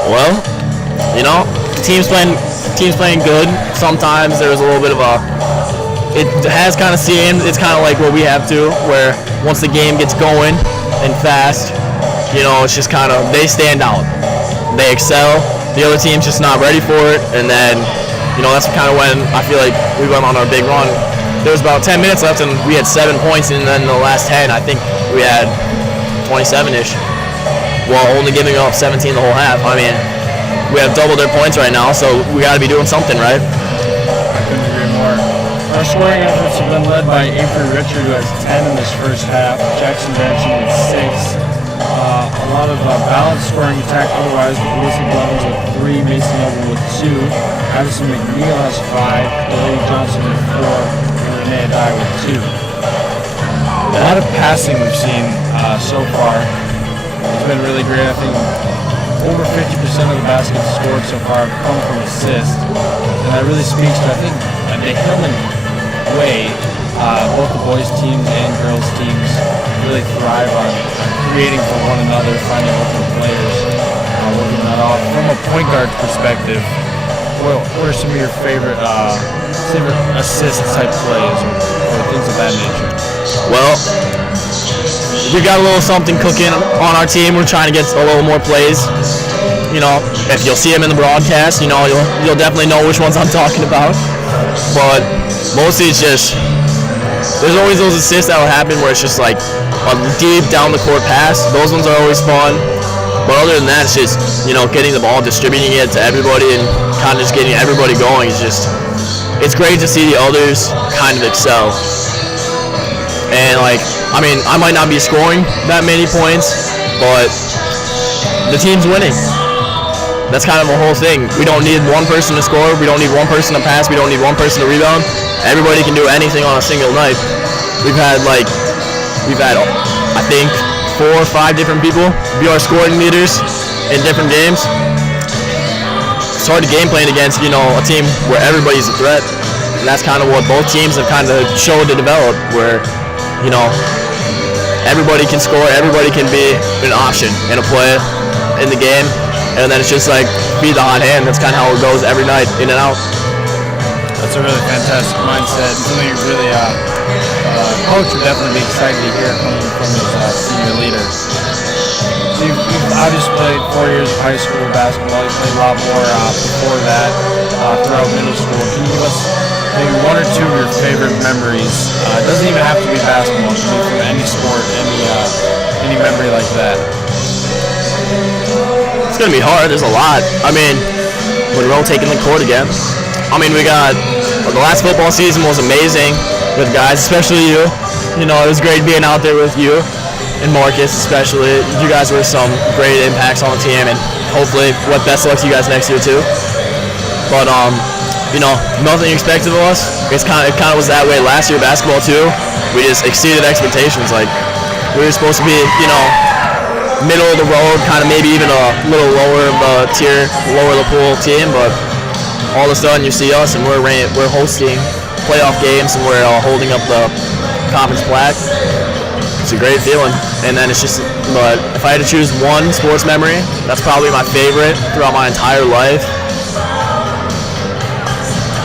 Well, the team's playing good. Sometimes there's a little bit of it has kind of seemed, it's kind of like what we have to, where once the game gets going and fast, it's just kind of, they stand out. They excel. The other team's just not ready for it. And then, that's kind of when I feel like we went on our big run. There was about 10 minutes left and we had 7 points, and then the last 10, I think we had 27-ish, while only giving up 17 the whole half. We have double their points right now, so we got to be doing something, right? Our scoring efforts have been led by Avery Richard, who has 10 in this first half. Jackson Benson with 6. A lot of balanced scoring attack otherwise, with Melissa Blevins with 3, Mason Noble with 2, Addison McNeil has 5, Delaney Johnson with 4, and Renee Dye with 2. A lot of passing we've seen so far. It's been really great. I think over 50% of the baskets scored so far have come from assists, and that really speaks to, I think, the Hillman way. Both the boys teams and girls teams really thrive on creating for one another, finding open players, working that off. From a point guard perspective, what are some of your favorite assist type plays or things of that nature? Well, we got a little something cooking on our team. We're trying to get a little more plays. You know, if you'll see them in the broadcast, you know, you'll definitely know which ones I'm talking about. But mostly it's just, there's always those assists that will happen where it's just like a deep down the court pass. Those ones are always fun. But other than that, it's just, you know, getting the ball, distributing it to everybody, and kind of just getting everybody going. It's great to see the others kind of excel. And like, I mean, I might not be scoring that many points, but the team's winning. That's kind of the whole thing. We don't need one person to score. We don't need one person to pass. We don't need one person to rebound. Everybody can do anything on a single night. We've had I think 4 or 5 different people be our scoring leaders in different games. It's hard to game plan against, you know, a team where everybody's a threat. And that's kind of what both teams have kind of showed to develop, where, you know, everybody can score, everybody can be an option in a play in the game, and then it's just like be the hot hand. That's kind of how it goes every night, in and out. That's a really fantastic mindset. Something really coach would definitely be excited to hear coming from his senior leader. So you've obviously played 4 years of high school basketball. You played a lot more before that throughout middle school. Can you give us maybe 1 or 2 of your favorite memories? It doesn't even have to be basketball. It can be from any sport, any memory like that. It's going to be hard. There's a lot. I mean, Monroe taking the court again. I mean, we got the last football season was amazing with guys, especially you. You know, it was great being out there with you and Marcus, especially. You guys were some great impacts on the team, and hopefully, best luck to you guys next year too. But you know, nothing expected of us. It kind of was that way last year basketball too. We just exceeded expectations. Like, we were supposed to be, you know, middle of the road, kind of maybe even a little lower of the tier, lower of the pool team, but all of a sudden you see us and we're hosting playoff games and we're holding up the conference plaque. It's a great feeling. And then it's just, but if I had to choose one sports memory, that's probably my favorite throughout my entire life.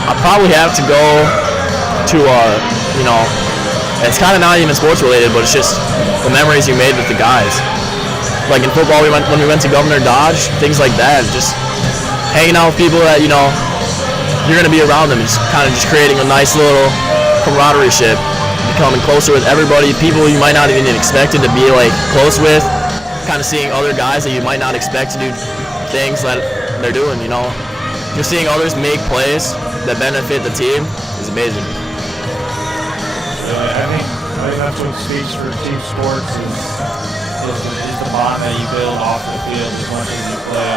I'd probably have to go to, you know, it's kind of not even sports related, but it's just the memories you made with the guys. Like in football, when we went to Governor Dodge, things like that, just hanging out with people that, you know, you're going to be around them, just kind of just creating a nice little camaraderie ship, becoming closer with everybody, people you might not even expected to be like close with, kind of seeing other guys that you might not expect to do things that they're doing, you know. Just seeing others make plays that benefit the team is amazing. I think that's what speaks for team sports is the bond that you build off the field as much as you play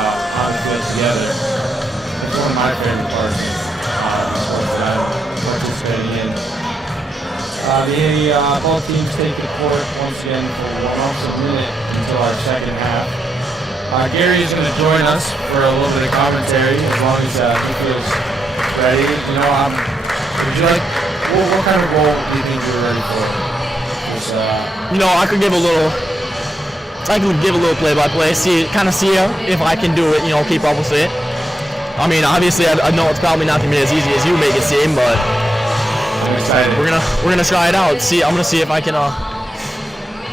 on the field together. It's one of my favorite parts of sports that I'm participating in. Both teams take the court once again for almost a minute until our second half. Gary is going to join us for a little bit of commentary as long as he feels ready. You know, would you like? What kind of goal do you think you're ready for? You know, I could give a little play-by-play, see if I can do it, you know, keep up with it. I mean, obviously, I know it's probably not gonna be as easy as you make it seem, but I'm excited. We're gonna try it out. I'm gonna see if I can. I'm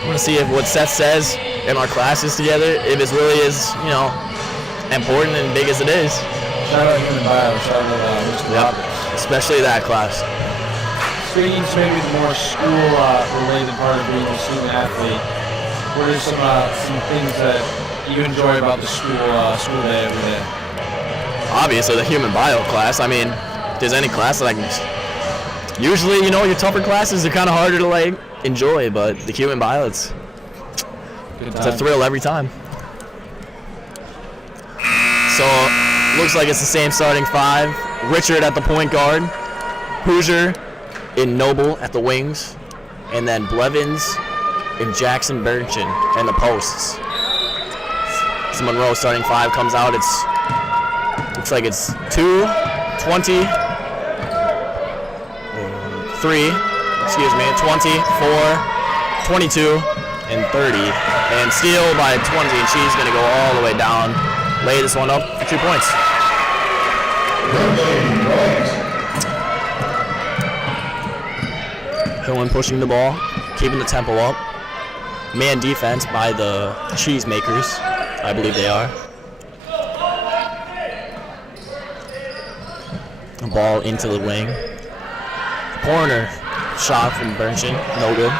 gonna see if what Seth says in our classes together, if it really is, you know, important and big as it is. Shout out Human Bio. Shout out Mr. Roberts. Especially that class. Speaking to maybe the more school-related part of being a student athlete, what are some things that you enjoy about the school day every day? Obviously, the Human Bio class. I mean, if there's any class that Usually, you know, your tougher classes are kind of harder to like enjoy, but the Cuban pilots, it's a thrill every time. So looks like it's the same starting 5. Richard at the point guard, Hoosier and Noble at the wings, and then Blevins and Jackson Burchin and the posts. So Monroe starting 5 comes out. Looks like it's 2, 20, 3, 20, 4, 22, and 30. And steal by 20, and she's going to go all the way down. Lay this one up for 2 points. Hillman pushing the ball, keeping the tempo up. Man defense by the Cheesemakers, I believe they are. The ball into the wing. Corner shot from Burchin, no good.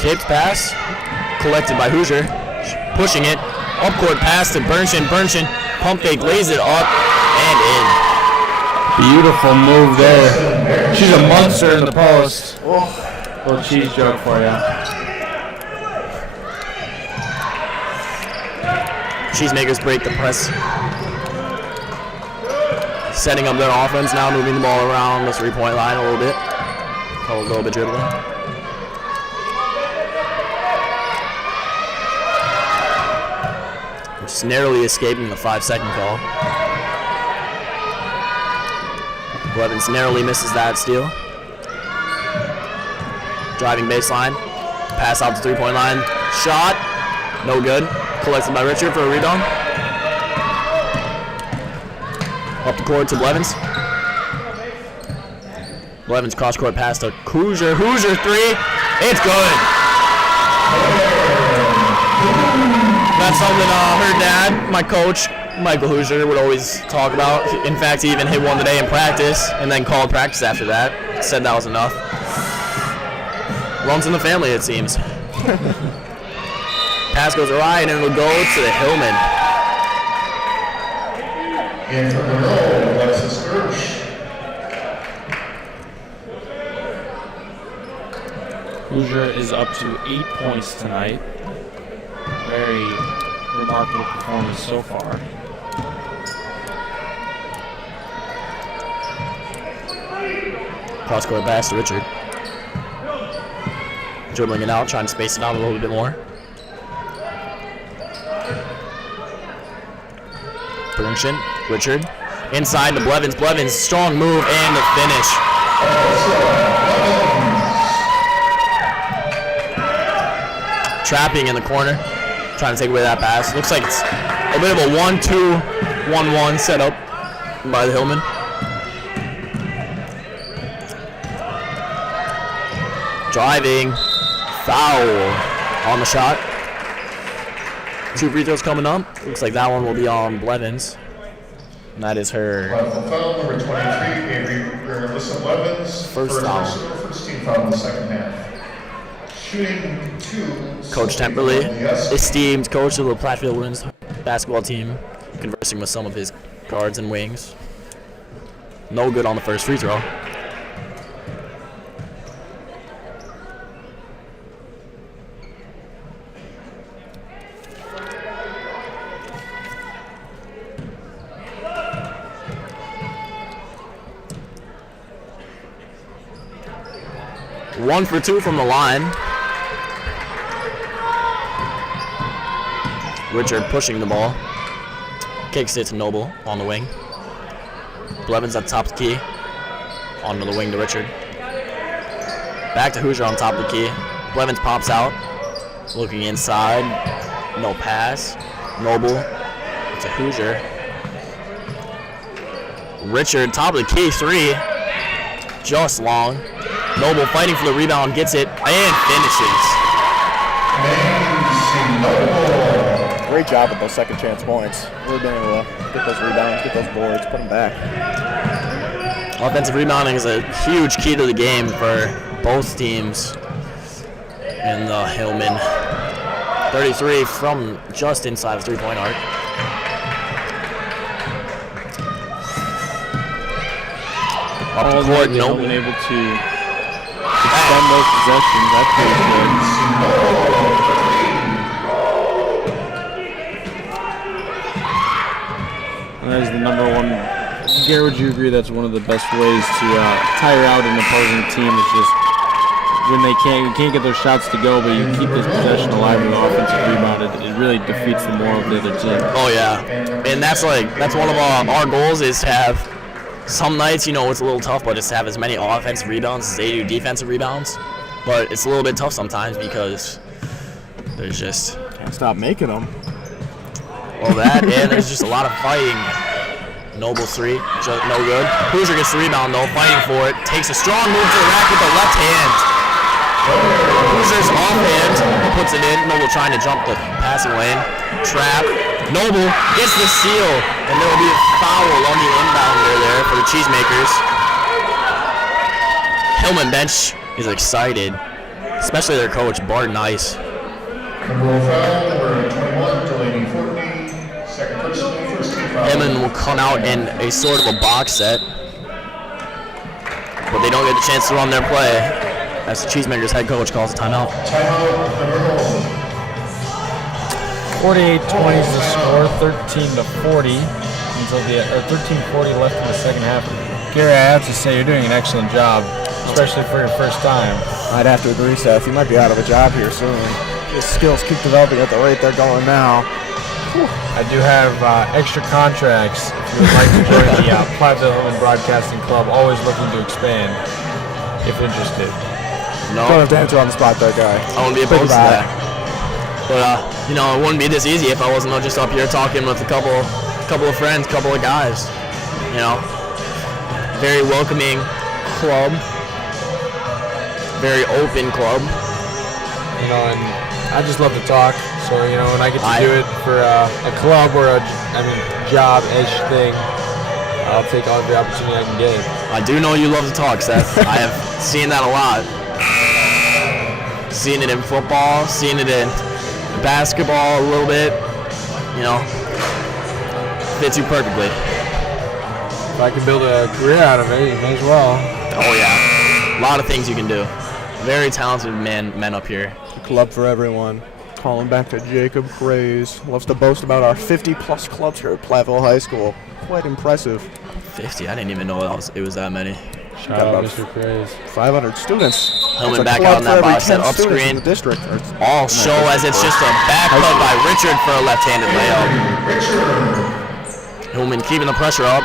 Tipped pass, collected by Hoosier, pushing it. Upcourt pass to Burchin. Burchin, pump fake, lays it up and in. Beautiful move there. She's a monster in the post. Little cheese joke for you. Cheesemakers break the press. Setting up their offense now, moving the ball around the 3-point line a little bit. A little bit dribbling. Just narrowly escaping the 5-second call. Blevins narrowly misses that steal. Driving baseline. Pass out the 3-point line. Shot. No good. Collected by Richard for a rebound. Up the court to Blevins. Blevins cross-court pass to Hoosier. Hoosier 3. It's good. That's something her dad, my coach, Michael Hoosier, would always talk about. In fact, he even hit one today in practice and then called practice after that. Said that was enough. Runs in the family, it seems. Pass goes awry and it'll go to the Hillman. And from Monroe, Alexis Hirsch. Hoosier is up to 8 points tonight. Very remarkable performance so far. Cross-court pass to Richard. Dribbling it out, trying to space it out a little bit more. Burchin, Richard. Inside to Blevins. Blevins, strong move and the finish. Trapping in the corner. Trying to take away that pass. Looks like it's a bit of a 1-2-1-1 setup by the Hillman. Driving. Foul on the shot. 2 free throws coming up. Looks like that one will be on Blevins. And that is her Foul number 23, Alyssa Blevins. First foul. First team foul in the second half. Shooting 2. Coach Temperley, esteemed coach of the Platteville women's basketball team, conversing with some of his guards and wings. No good on the first free throw. One for 2 from the line. Richard pushing the ball. Kicks it to Noble on the wing. Blevins at the top of the key. Onto the wing to Richard. Back to Hoosier on top of the key. Blevins pops out. Looking inside. No pass. Noble to Hoosier. Richard, top of the key, 3. Just long. Noble fighting for the rebound, gets it, and finishes. Great job with those second chance points. Really been able to get those rebounds, get those boards, put them back. Offensive rebounding is a huge key to the game for both teams in the Hillman 33 from just inside the three-point arc. Up the court, Noble Noble. able to extend those possessions. That's pretty good. And that is the number one. Garrett, would you agree that's one of the best ways to tire out an opposing team? Is just when you can't get those shots to go, but you keep this possession alive with offensive rebound. It really defeats the moral of the other team. Oh yeah, and that's one of our goals is to have. Some nights, it's a little tough, but just to have as many offensive rebounds as they do defensive rebounds. But it's a little bit tough sometimes because there's just Can't stop making them. all that, and there's just a lot of fighting. Noble's three, just no good. Hoosier gets the rebound though, fighting for it. Takes a strong move to the rack with the left hand. Hoosier's offhand puts it in. Noble trying to jump the passing lane. Trap. Noble gets the steal, and there will be a foul on the inbounder there for the Cheesemakers. Hillman bench is excited, especially their coach, Bart Nice. Monroe foul, number 21, Delaney Fortney, second personal, first team foul. Hillman will come out in a sort of a box set, but they don't get the chance to run their play as the Cheesemakers head coach calls a timeout. Timeout, Monroe. 48-20 is the score, 13-40 until 13-40 left in the second half. Gary, I have to say you're doing an excellent job, especially for your first time. I'd have to agree, Seth. You might be out of a job here soon. His skills keep developing at the rate they're going now. I do have extra contracts if you would like to join the Platteville Hillman Broadcasting Club, always looking to expand, if interested. No, Don't have to answer on the spot, that guy. I wouldn't be opposed to that. But it wouldn't be this easy if I wasn't just up here talking with a couple of friends, couple of guys. Very welcoming club, very open club. And I just love to talk. So when I get to do it for a club or job-ish thing, I'll take all the opportunity I can get. I do know you love to talk, Seth. I have seen that a lot. Seen it in football, seen it in basketball a little bit. Fits you perfectly. If I can build a career out of it, you may as well. Oh yeah, a lot of things you can do. Very talented men up here. A club for everyone. Calling back to Jacob Craze. Loves to boast about our 50-plus clubs here at Platteville High School. Quite impressive. 50, I didn't even know it was that many. Shout out Mr. Craze. 500 students. Hillman That's a back club out in that for every box set 10 up students in screen. the district. All show as it's just a back cut by Richard for a left-handed layup. Hillman keeping the pressure up,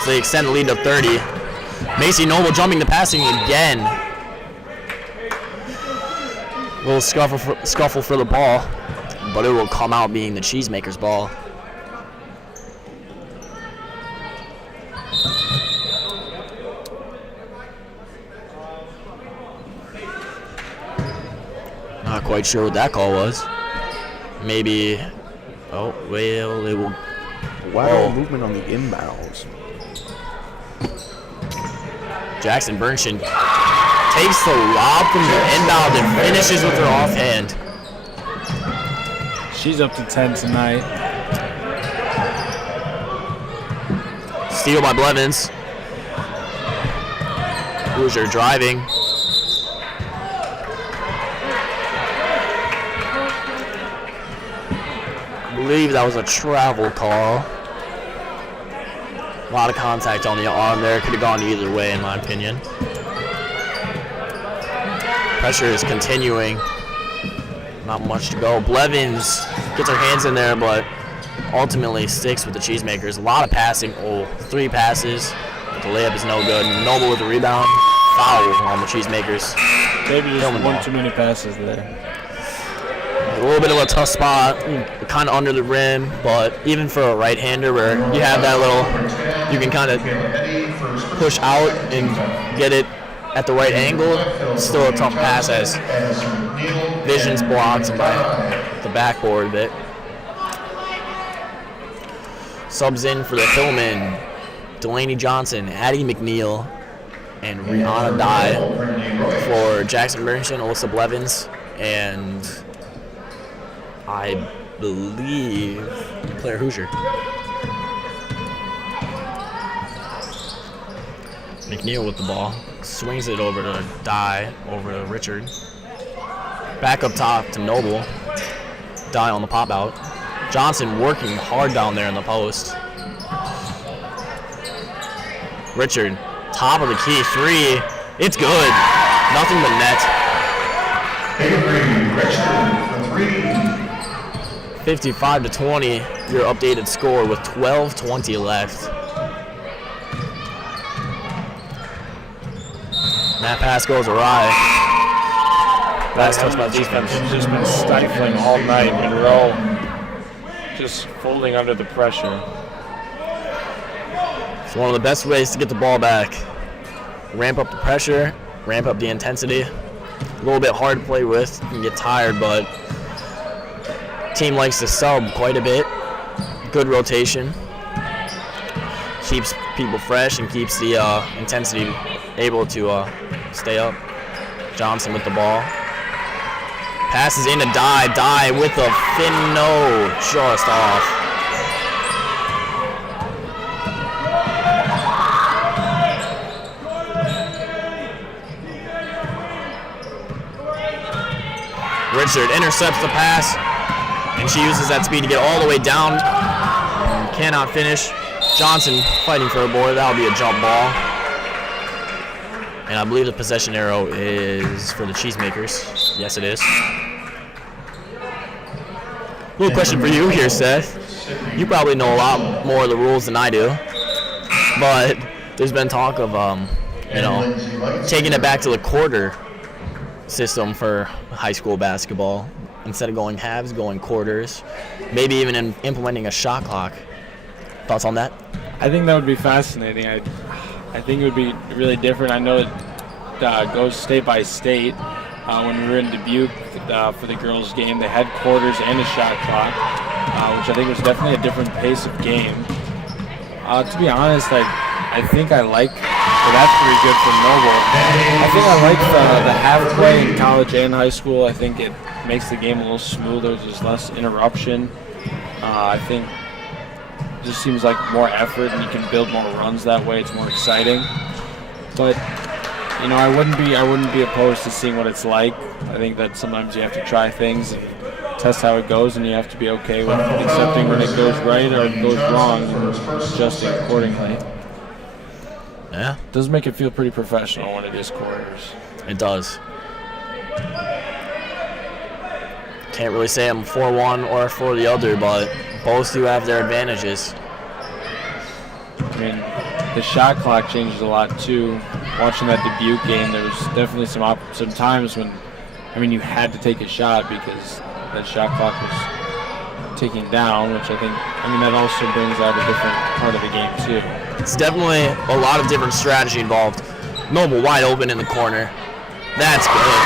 so they extend the lead to 30. Macy Noble jumping the passing again. Little scuffle for the ball, but it will come out being the Cheesemakers' ball. Not quite sure what that call was. Maybe. Oh, well, it will. Wow, movement on the inbounds. Jackson Bernshin takes the lob from the inbound and finishes with her offhand. She's up to 10 tonight. Steal by Blevins. Hoosier driving. I believe that was a travel call. A lot of contact on the arm there. Could have gone either way, in my opinion. Pressure is continuing. Not much to go. Blevins gets her hands in there, but ultimately sticks with the Cheesemakers. A lot of passing. Oh, 3 passes. But the layup is no good. Noble with the rebound. Foul on the Cheesemakers. Maybe just one too many passes there. A little bit of a tough spot, kind of under the rim, but even for a right-hander where you have that little, you can kind of push out and get it at the right angle, still a tough pass as Vision's blocked by the backboard a bit. Subs in for the Hillman, Delaney Johnson, Addie McNeil, and Rihanna Dye for Jackson Bernshin, Alyssa Blevins, and I believe, Claire Hoosier. McNeil with the ball. Swings it over to Dye, over to Richard. Back up top to Noble. Dye on the pop out. Johnson working hard down there in the post. Richard, top of the key, 3. It's good. Nothing but net. Richard, 55-20, your updated score with 12:20 left. That pass goes awry. Last touch by defense has just been stifling all night. Monroe just folding under the pressure. It's one of the best ways to get the ball back. Ramp up the pressure, ramp up the intensity. A little bit hard to play with. You can get tired, but team likes to sub quite a bit. Good rotation. Keeps people fresh and keeps the intensity able to stay up. Johnson with the ball. Passes into Dye. Dye with a fin no, just off. Richard intercepts the pass, and she uses that speed to get all the way down. And cannot finish. Johnson fighting for a board. That'll be a jump ball. And I believe the possession arrow is for the Cheesemakers. Yes, it is. Little question for you here, Seth. You probably know a lot more of the rules than I do, but there's been talk of, taking it back to the quarter system for high school basketball. Instead of going halves, going quarters. Maybe even implementing a shot clock. Thoughts on that? I think that would be fascinating. I think it would be really different. I know it goes state by state. When we were in Dubuque for the girls' game, they had quarters and a shot clock, which I think was definitely a different pace of game. To be honest, I think I like, well, that's pretty good for Noble. I think I like the half play in college and high school. I think it makes the game a little smoother. There's less interruption. I think it just seems like more effort, and you can build more runs that way. It's more exciting. But I wouldn't be opposed to seeing what it's like. I think that sometimes you have to try things and test how it goes, and you have to be okay with accepting when it goes right or it goes wrong and adjusting accordingly. Yeah. It does make it feel pretty professional when it is quarters. It does. Can't really say I'm for one or for the other, but both do have their advantages. I mean, the shot clock changes a lot too. Watching that Dubuque game, there was definitely some times when, you had to take a shot because that shot clock was ticking down, which I think, that also brings out a different part of the game too. It's definitely a lot of different strategy involved. Noble wide open in the corner. That's good.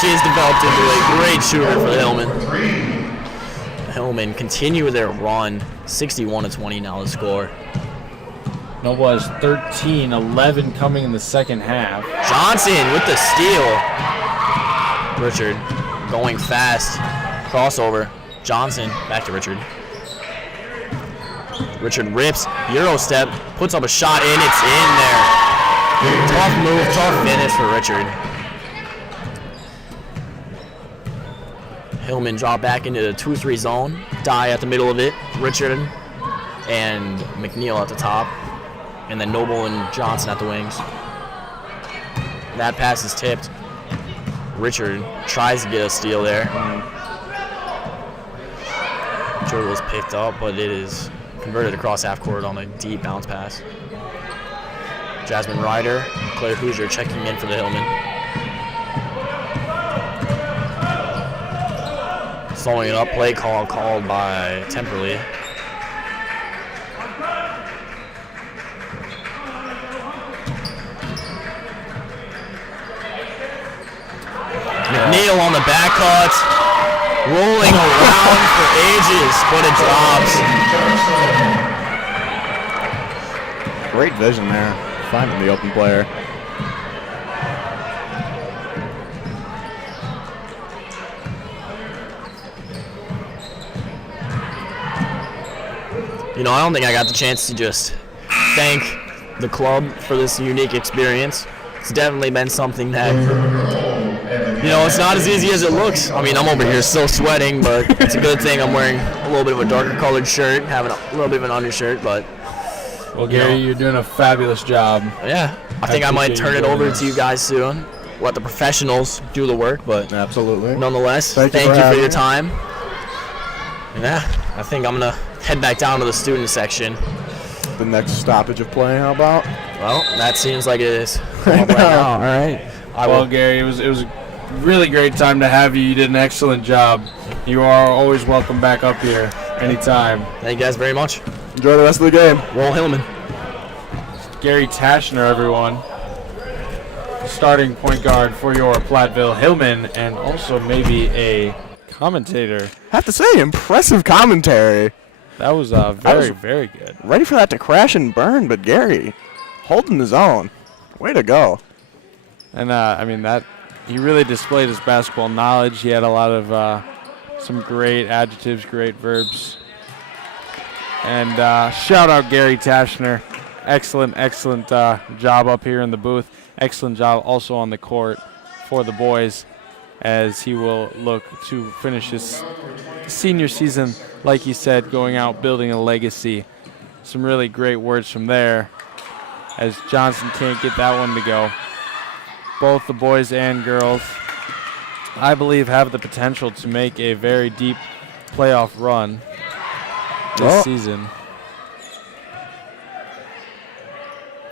She's developed into a great shooter for the Hillman. Hillman continue their run. 61-20 now the score. Noble has 13, 11 coming in the second half. Johnson with the steal. Richard going fast. Crossover. Johnson back to Richard. Richard rips. Euro step. Puts up a shot in. It's in there. Tough move. Tough finish for Richard. Hillman drop back into the 2-3 zone. Dye at the middle of it. Richard and McNeil at the top. And then Noble and Johnson at the wings. That pass is tipped. Richard tries to get a steal there. Dribble was picked up, but it is converted across half court on a deep bounce pass. Jasmine Ryder, Claire Hoosier checking in for the Hillman. Slowing it up, play called by Temperley. McNeil on the back cut, rolling around for ages, but it drops. Great vision there, finding the open player. I don't think I got the chance to just thank the club for this unique experience. It's definitely been something that, it's not as easy as it looks. I mean, I'm over here still sweating, but it's a good thing I'm wearing a little bit of a darker colored shirt, having a little bit of an undershirt, but... Well, Gary, you're doing a fabulous job. Yeah, I think I might turn it over to you guys soon. Let the professionals do the work, but Absolutely. nonetheless, thank you for your time. Yeah, I think I'm going to head back down to the student section. The next stoppage of play, how about? Well, that seems like it is. Right now. All right. Well, Gary, it was a really great time to have you. You did an excellent job. You are always welcome back up here anytime. Thank you guys very much. Enjoy the rest of the game. Roll Hillman. Gary Tashner, everyone. Starting point guard for your Platteville Hillman, and also maybe a commentator. Have to say, impressive commentary. That was very good. Ready for that to crash and burn, but Gary holding his own. Way to go. And that he really displayed his basketball knowledge. He had a lot of some great adjectives, great verbs. And shout out Gary Tashner. Excellent job up here in the booth. Excellent job also on the court for the boys, as he will look to finish his senior season, like he said, going out building a legacy. Some really great words from there, as Johnson can't get that one to go. Both the boys and girls, I believe, have the potential to make a very deep playoff run this season.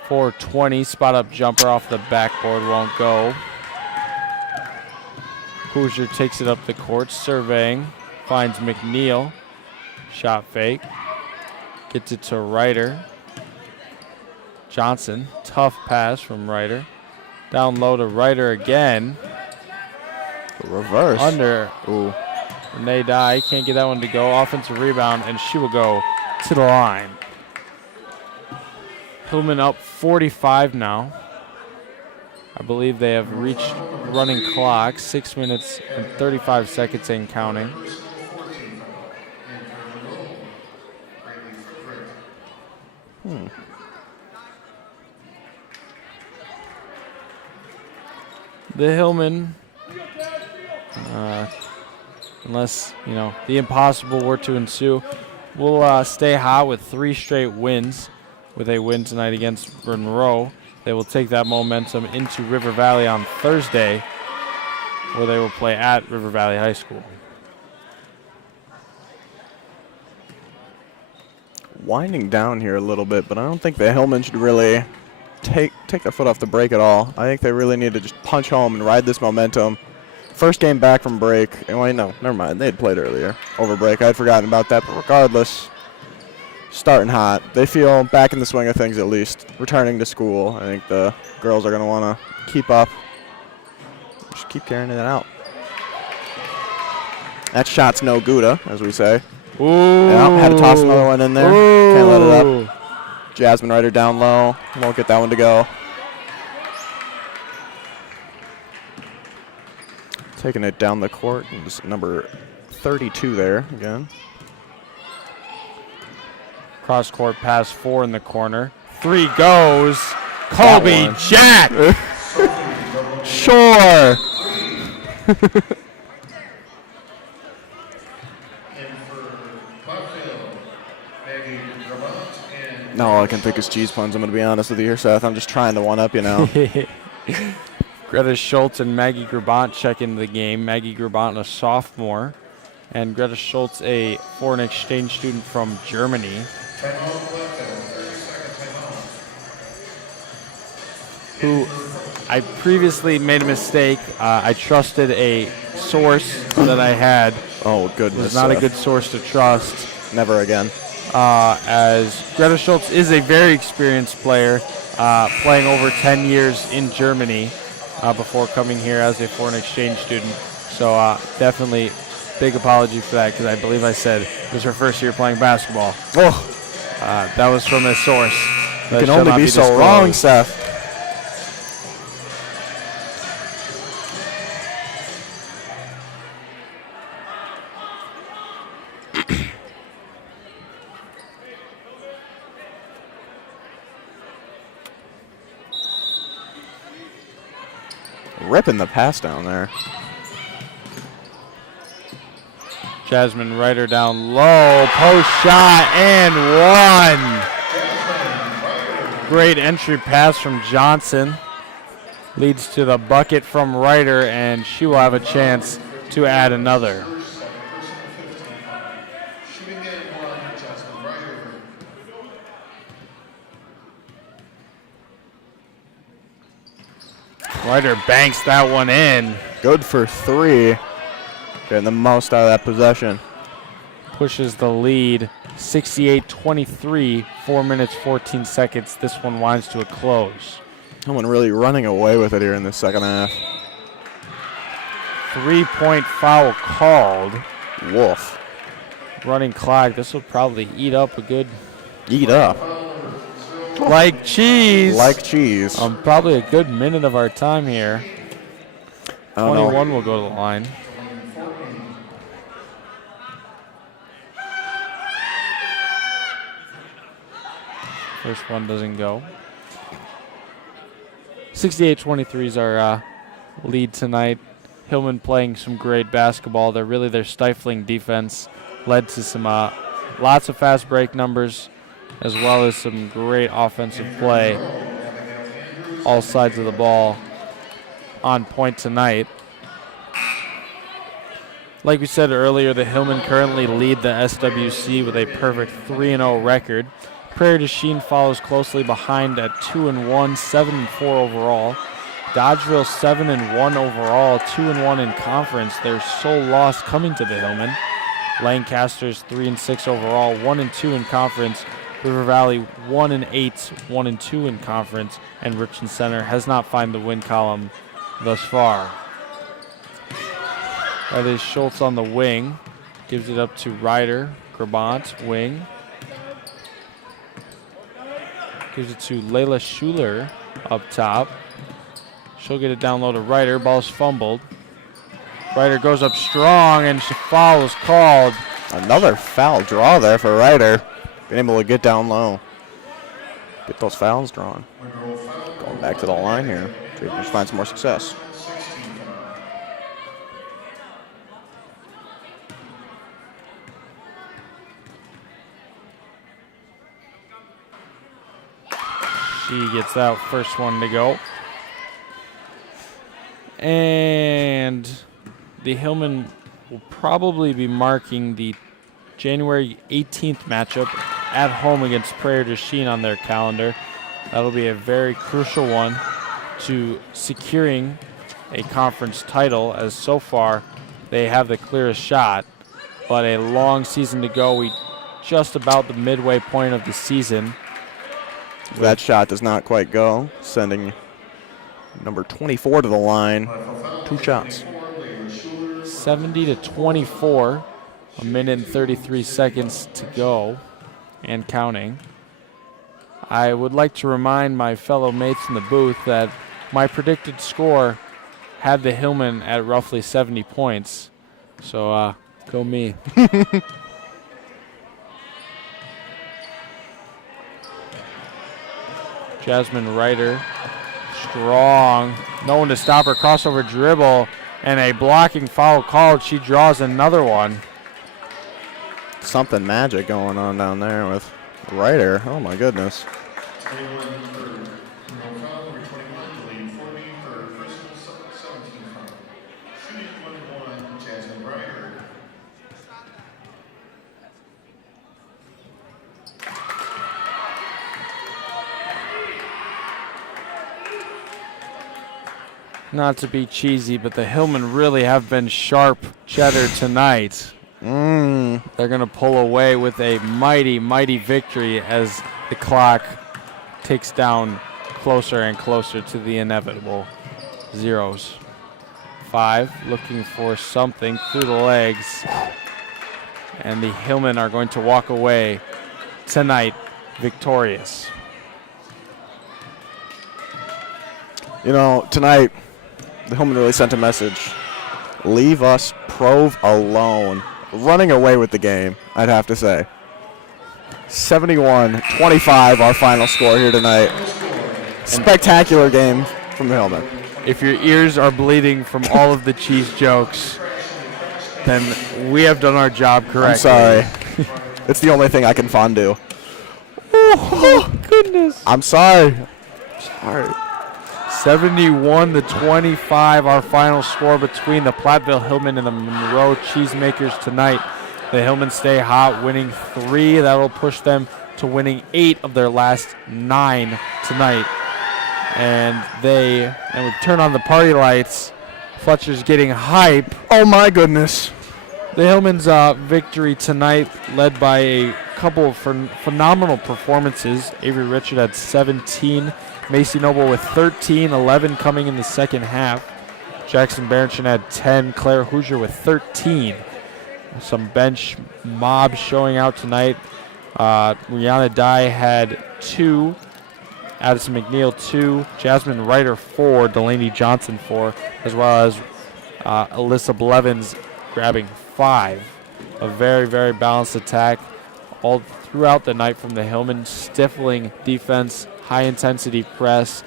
420, spot up jumper off the backboard, won't go. Hoosier takes it up the court, surveying, finds McNeil, shot fake, gets it to Ryder. Johnson, tough pass from Ryder. Down low to Ryder again. Reverse. Under. Ooh. Renee Dye can't get that one to go. Offensive rebound, and she will go to the line. Hillman up 45 now. I believe they have reached running clock, 6 minutes and 35 seconds and counting. The Hillman, unless, the impossible were to ensue, will stay hot with 3 straight wins. With a win tonight against Monroe, they will take that momentum into River Valley on Thursday, where they will play at River Valley High School. Winding down here a little bit, but I don't think the Hillman should really take their foot off the brake at all. I think they really need to just punch home and ride this momentum. First game back from break. And wait, no, never mind. They had played earlier over break. I had forgotten about that, but regardless, starting hot. They feel back in the swing of things at least. Returning to school. I think the girls are going to want to keep up. Just keep carrying it out. That shot's no Gouda, as we say. Ooh. Yeah, had to toss another one in there. Ooh. Can't let it up. Jasmine Ryder down low. Won't get that one to go. Taking it down the court. Just number 32 there again. Cross-court pass 4 in the corner. 3 goes. Colby Jack. Sure. No, all I can think is cheese puns. I'm going to be honest with you here, Seth. I'm just trying to one-up you now. Greta Schultz and Maggie Grabant check into the game. Maggie Grabant, a sophomore, and Greta Schultz, a foreign exchange student from Germany. Who I previously made a mistake. I trusted a source that I had. Oh, goodness. It was not a good source to trust. Never again. As Greta Schultz is a very experienced player, playing over 10 years in Germany before coming here as a foreign exchange student. So definitely big apology for that, because I believe I said it was her first year playing basketball. Oh, that was from a source. You can only be so wrong, Seth. ripping the pass down there. Jasmine Ryder down low, post shot and one. Great entry pass from Johnson. Leads to the bucket from Ryder, and she will have a chance to add another. Ryder banks that one in. Good for 3. Getting the most out of that possession. Pushes the lead 68-23, 4 minutes, 14 seconds. This one winds to a close. Someone really running away with it here in the second half. 3-point foul called. Wolf. Running clock. This will probably eat up a good. Eat up. Like cheese. Like cheese. Probably a good minute of our time here. 21 will go to the line. First one doesn't go. 68-23 is our lead tonight. Hillman playing some great basketball. Their stifling defense led to some lots of fast break numbers, as well as some great offensive play. All sides of the ball on point tonight. Like we said earlier, the Hillmen currently lead the SWC with a perfect 3-0 record. Prairie du Chien follows closely behind at 2-1, 7-4 overall. Dodgeville 7-1 overall, 2-1 in conference. Their sole loss coming to the Hillmen. Lancaster's 3-6 overall, 1-2 in conference. River Valley 1-8, 1-2 in conference, and Richland Center has not found the win column thus far. That is Schultz on the wing, gives it up to Ryder. Grabant, wing. Gives it to Layla Schuler up top. She'll get it down low to Ryder. Ball's fumbled. Ryder goes up strong, and foul is called. Another foul draw there for Ryder. Being able to get down low. Get those fouls drawn. Going back to the line here. See if we can find some more success. She gets that first one to go. And the Hillmen will probably be marking the January 18th matchup at home against Prairie du Chien on their calendar. That'll be a very crucial one to securing a conference title, as so far they have the clearest shot. But a long season to go. We just about the midway point of the season. That shot does not quite go, sending number 24 to the line. 2 shots. 70-24, a minute and 33 seconds to go and counting. I would like to remind my fellow mates in the booth that my predicted score had the Hillmen at roughly 70 points. So go me. Jasmine Ryder, strong, no one to stop her, crossover dribble, and a blocking foul called. She draws another one. Something magic going on down there with Ryder. Oh my goodness. Not to be cheesy, but the Hillmen really have been sharp cheddar tonight. They're going to pull away with a mighty, mighty victory as the clock ticks down closer and closer to the inevitable zeros. 5 looking for something through the legs. And the Hillmen are going to walk away tonight victorious. You know, tonight, the Hillmen really sent a message. Leave us Prove alone. Running away with the game, I'd have to say. 71-25, our final score here tonight. Spectacular game from the Hillmen. if your ears are bleeding from all of the cheese jokes, then we have done our job correctly. I'm sorry. It's the only thing I can fondue. Oh, goodness. I'm sorry. Sorry. 71-25, our final score between the Platteville Hillmen and the Monroe Cheesemakers tonight. The Hillmen stay hot, winning 3. That'll push them to winning 8 of their last 9 tonight. And we turn on the party lights. Fletcher's getting hype. Oh, my goodness. The Hillmen's victory tonight, led by a couple of phenomenal performances. Avery Richard had 17. Macy Noble with 13, 11 coming in the second half. Jackson Berenson had 10. Claire Hoosier with 13. Some bench mobs showing out tonight. Rihanna Dye had 2. Addison McNeil 2. Jasmine Ryder 4. Delaney Johnson 4. As well as Alyssa Blevins grabbing 5. A very, very balanced attack all throughout the night from the Hillmen. Stifling defense, high-intensity press,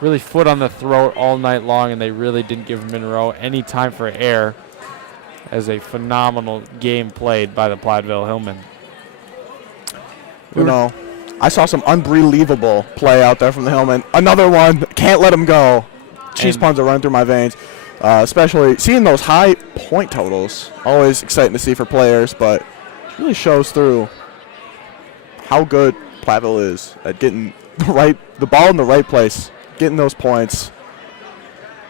really foot on the throat all night long, and they really didn't give Monroe any time for air, as a phenomenal game played by the Platteville Hillmen. You know, I saw some unbelievable play out there from the Hillmen. Another one. Can't let them go. Cheese puns are running through my veins. Especially seeing those high point totals. Always exciting to see for players, but it really shows through how good Platteville is at getting the ball in the right place, getting those points.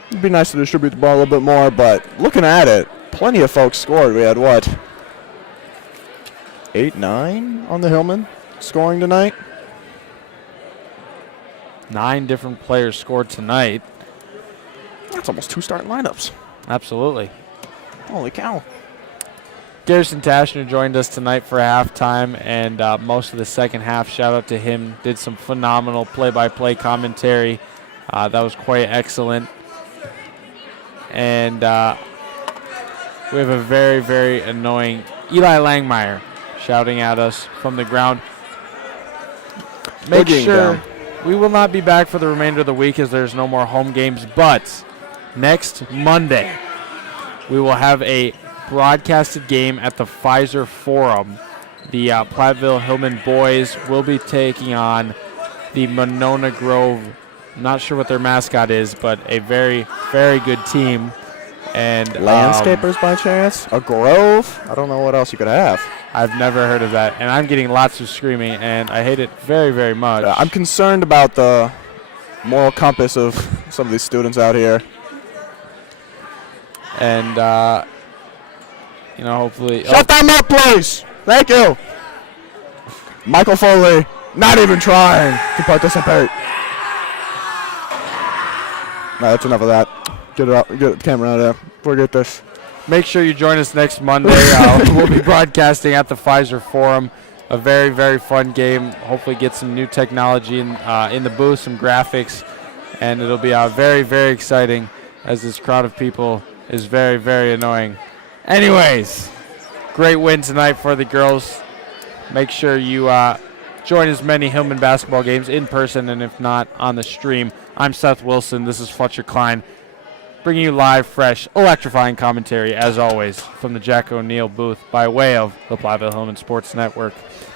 It'd be nice to distribute the ball a little bit more, but looking at it, plenty of folks scored. We had, 8, 9 on the Hillmen scoring tonight? 9 different players scored tonight. That's almost 2 starting lineups. Absolutely. Holy cow. Garrison Tashner joined us tonight for halftime and most of the second half. Shout out to him. Did some phenomenal play-by-play commentary. That was quite excellent. And we have a very, very annoying Eli Langmeyer shouting at us from the ground. Make sure we will not be back for the remainder of the week as there's no more home games, but next Monday we will have a broadcasted game at the Pfizer Forum. The Platteville Hillman boys will be taking on the Monona Grove. Not sure what their mascot is, but a very, very good team. And landscapers by chance? A grove? I don't know what else you could have. I've never heard of that, and I'm getting lots of screaming, and I hate it very, very much. I'm concerned about the moral compass of some of these students out here. And, hopefully... Shut them up, please! Thank you! Michael Foley, not even trying to participate. No, that's enough of that. Get it out. Get the camera out of there. Forget this. Make sure you join us next Monday. We'll be broadcasting at the Pfizer Forum. A very, very fun game. Hopefully get some new technology in the booth, some graphics, and it'll be very, very exciting as this crowd of people is very, very annoying. Anyways, great win tonight for the girls. Make sure you join as many Hillman basketball games in person, and if not, on the stream. I'm Seth Wilson. This is Fletcher Klein, bringing you live, fresh, electrifying commentary, as always, from the Jack O'Neill booth by way of the Platteville Hillman Sports Network.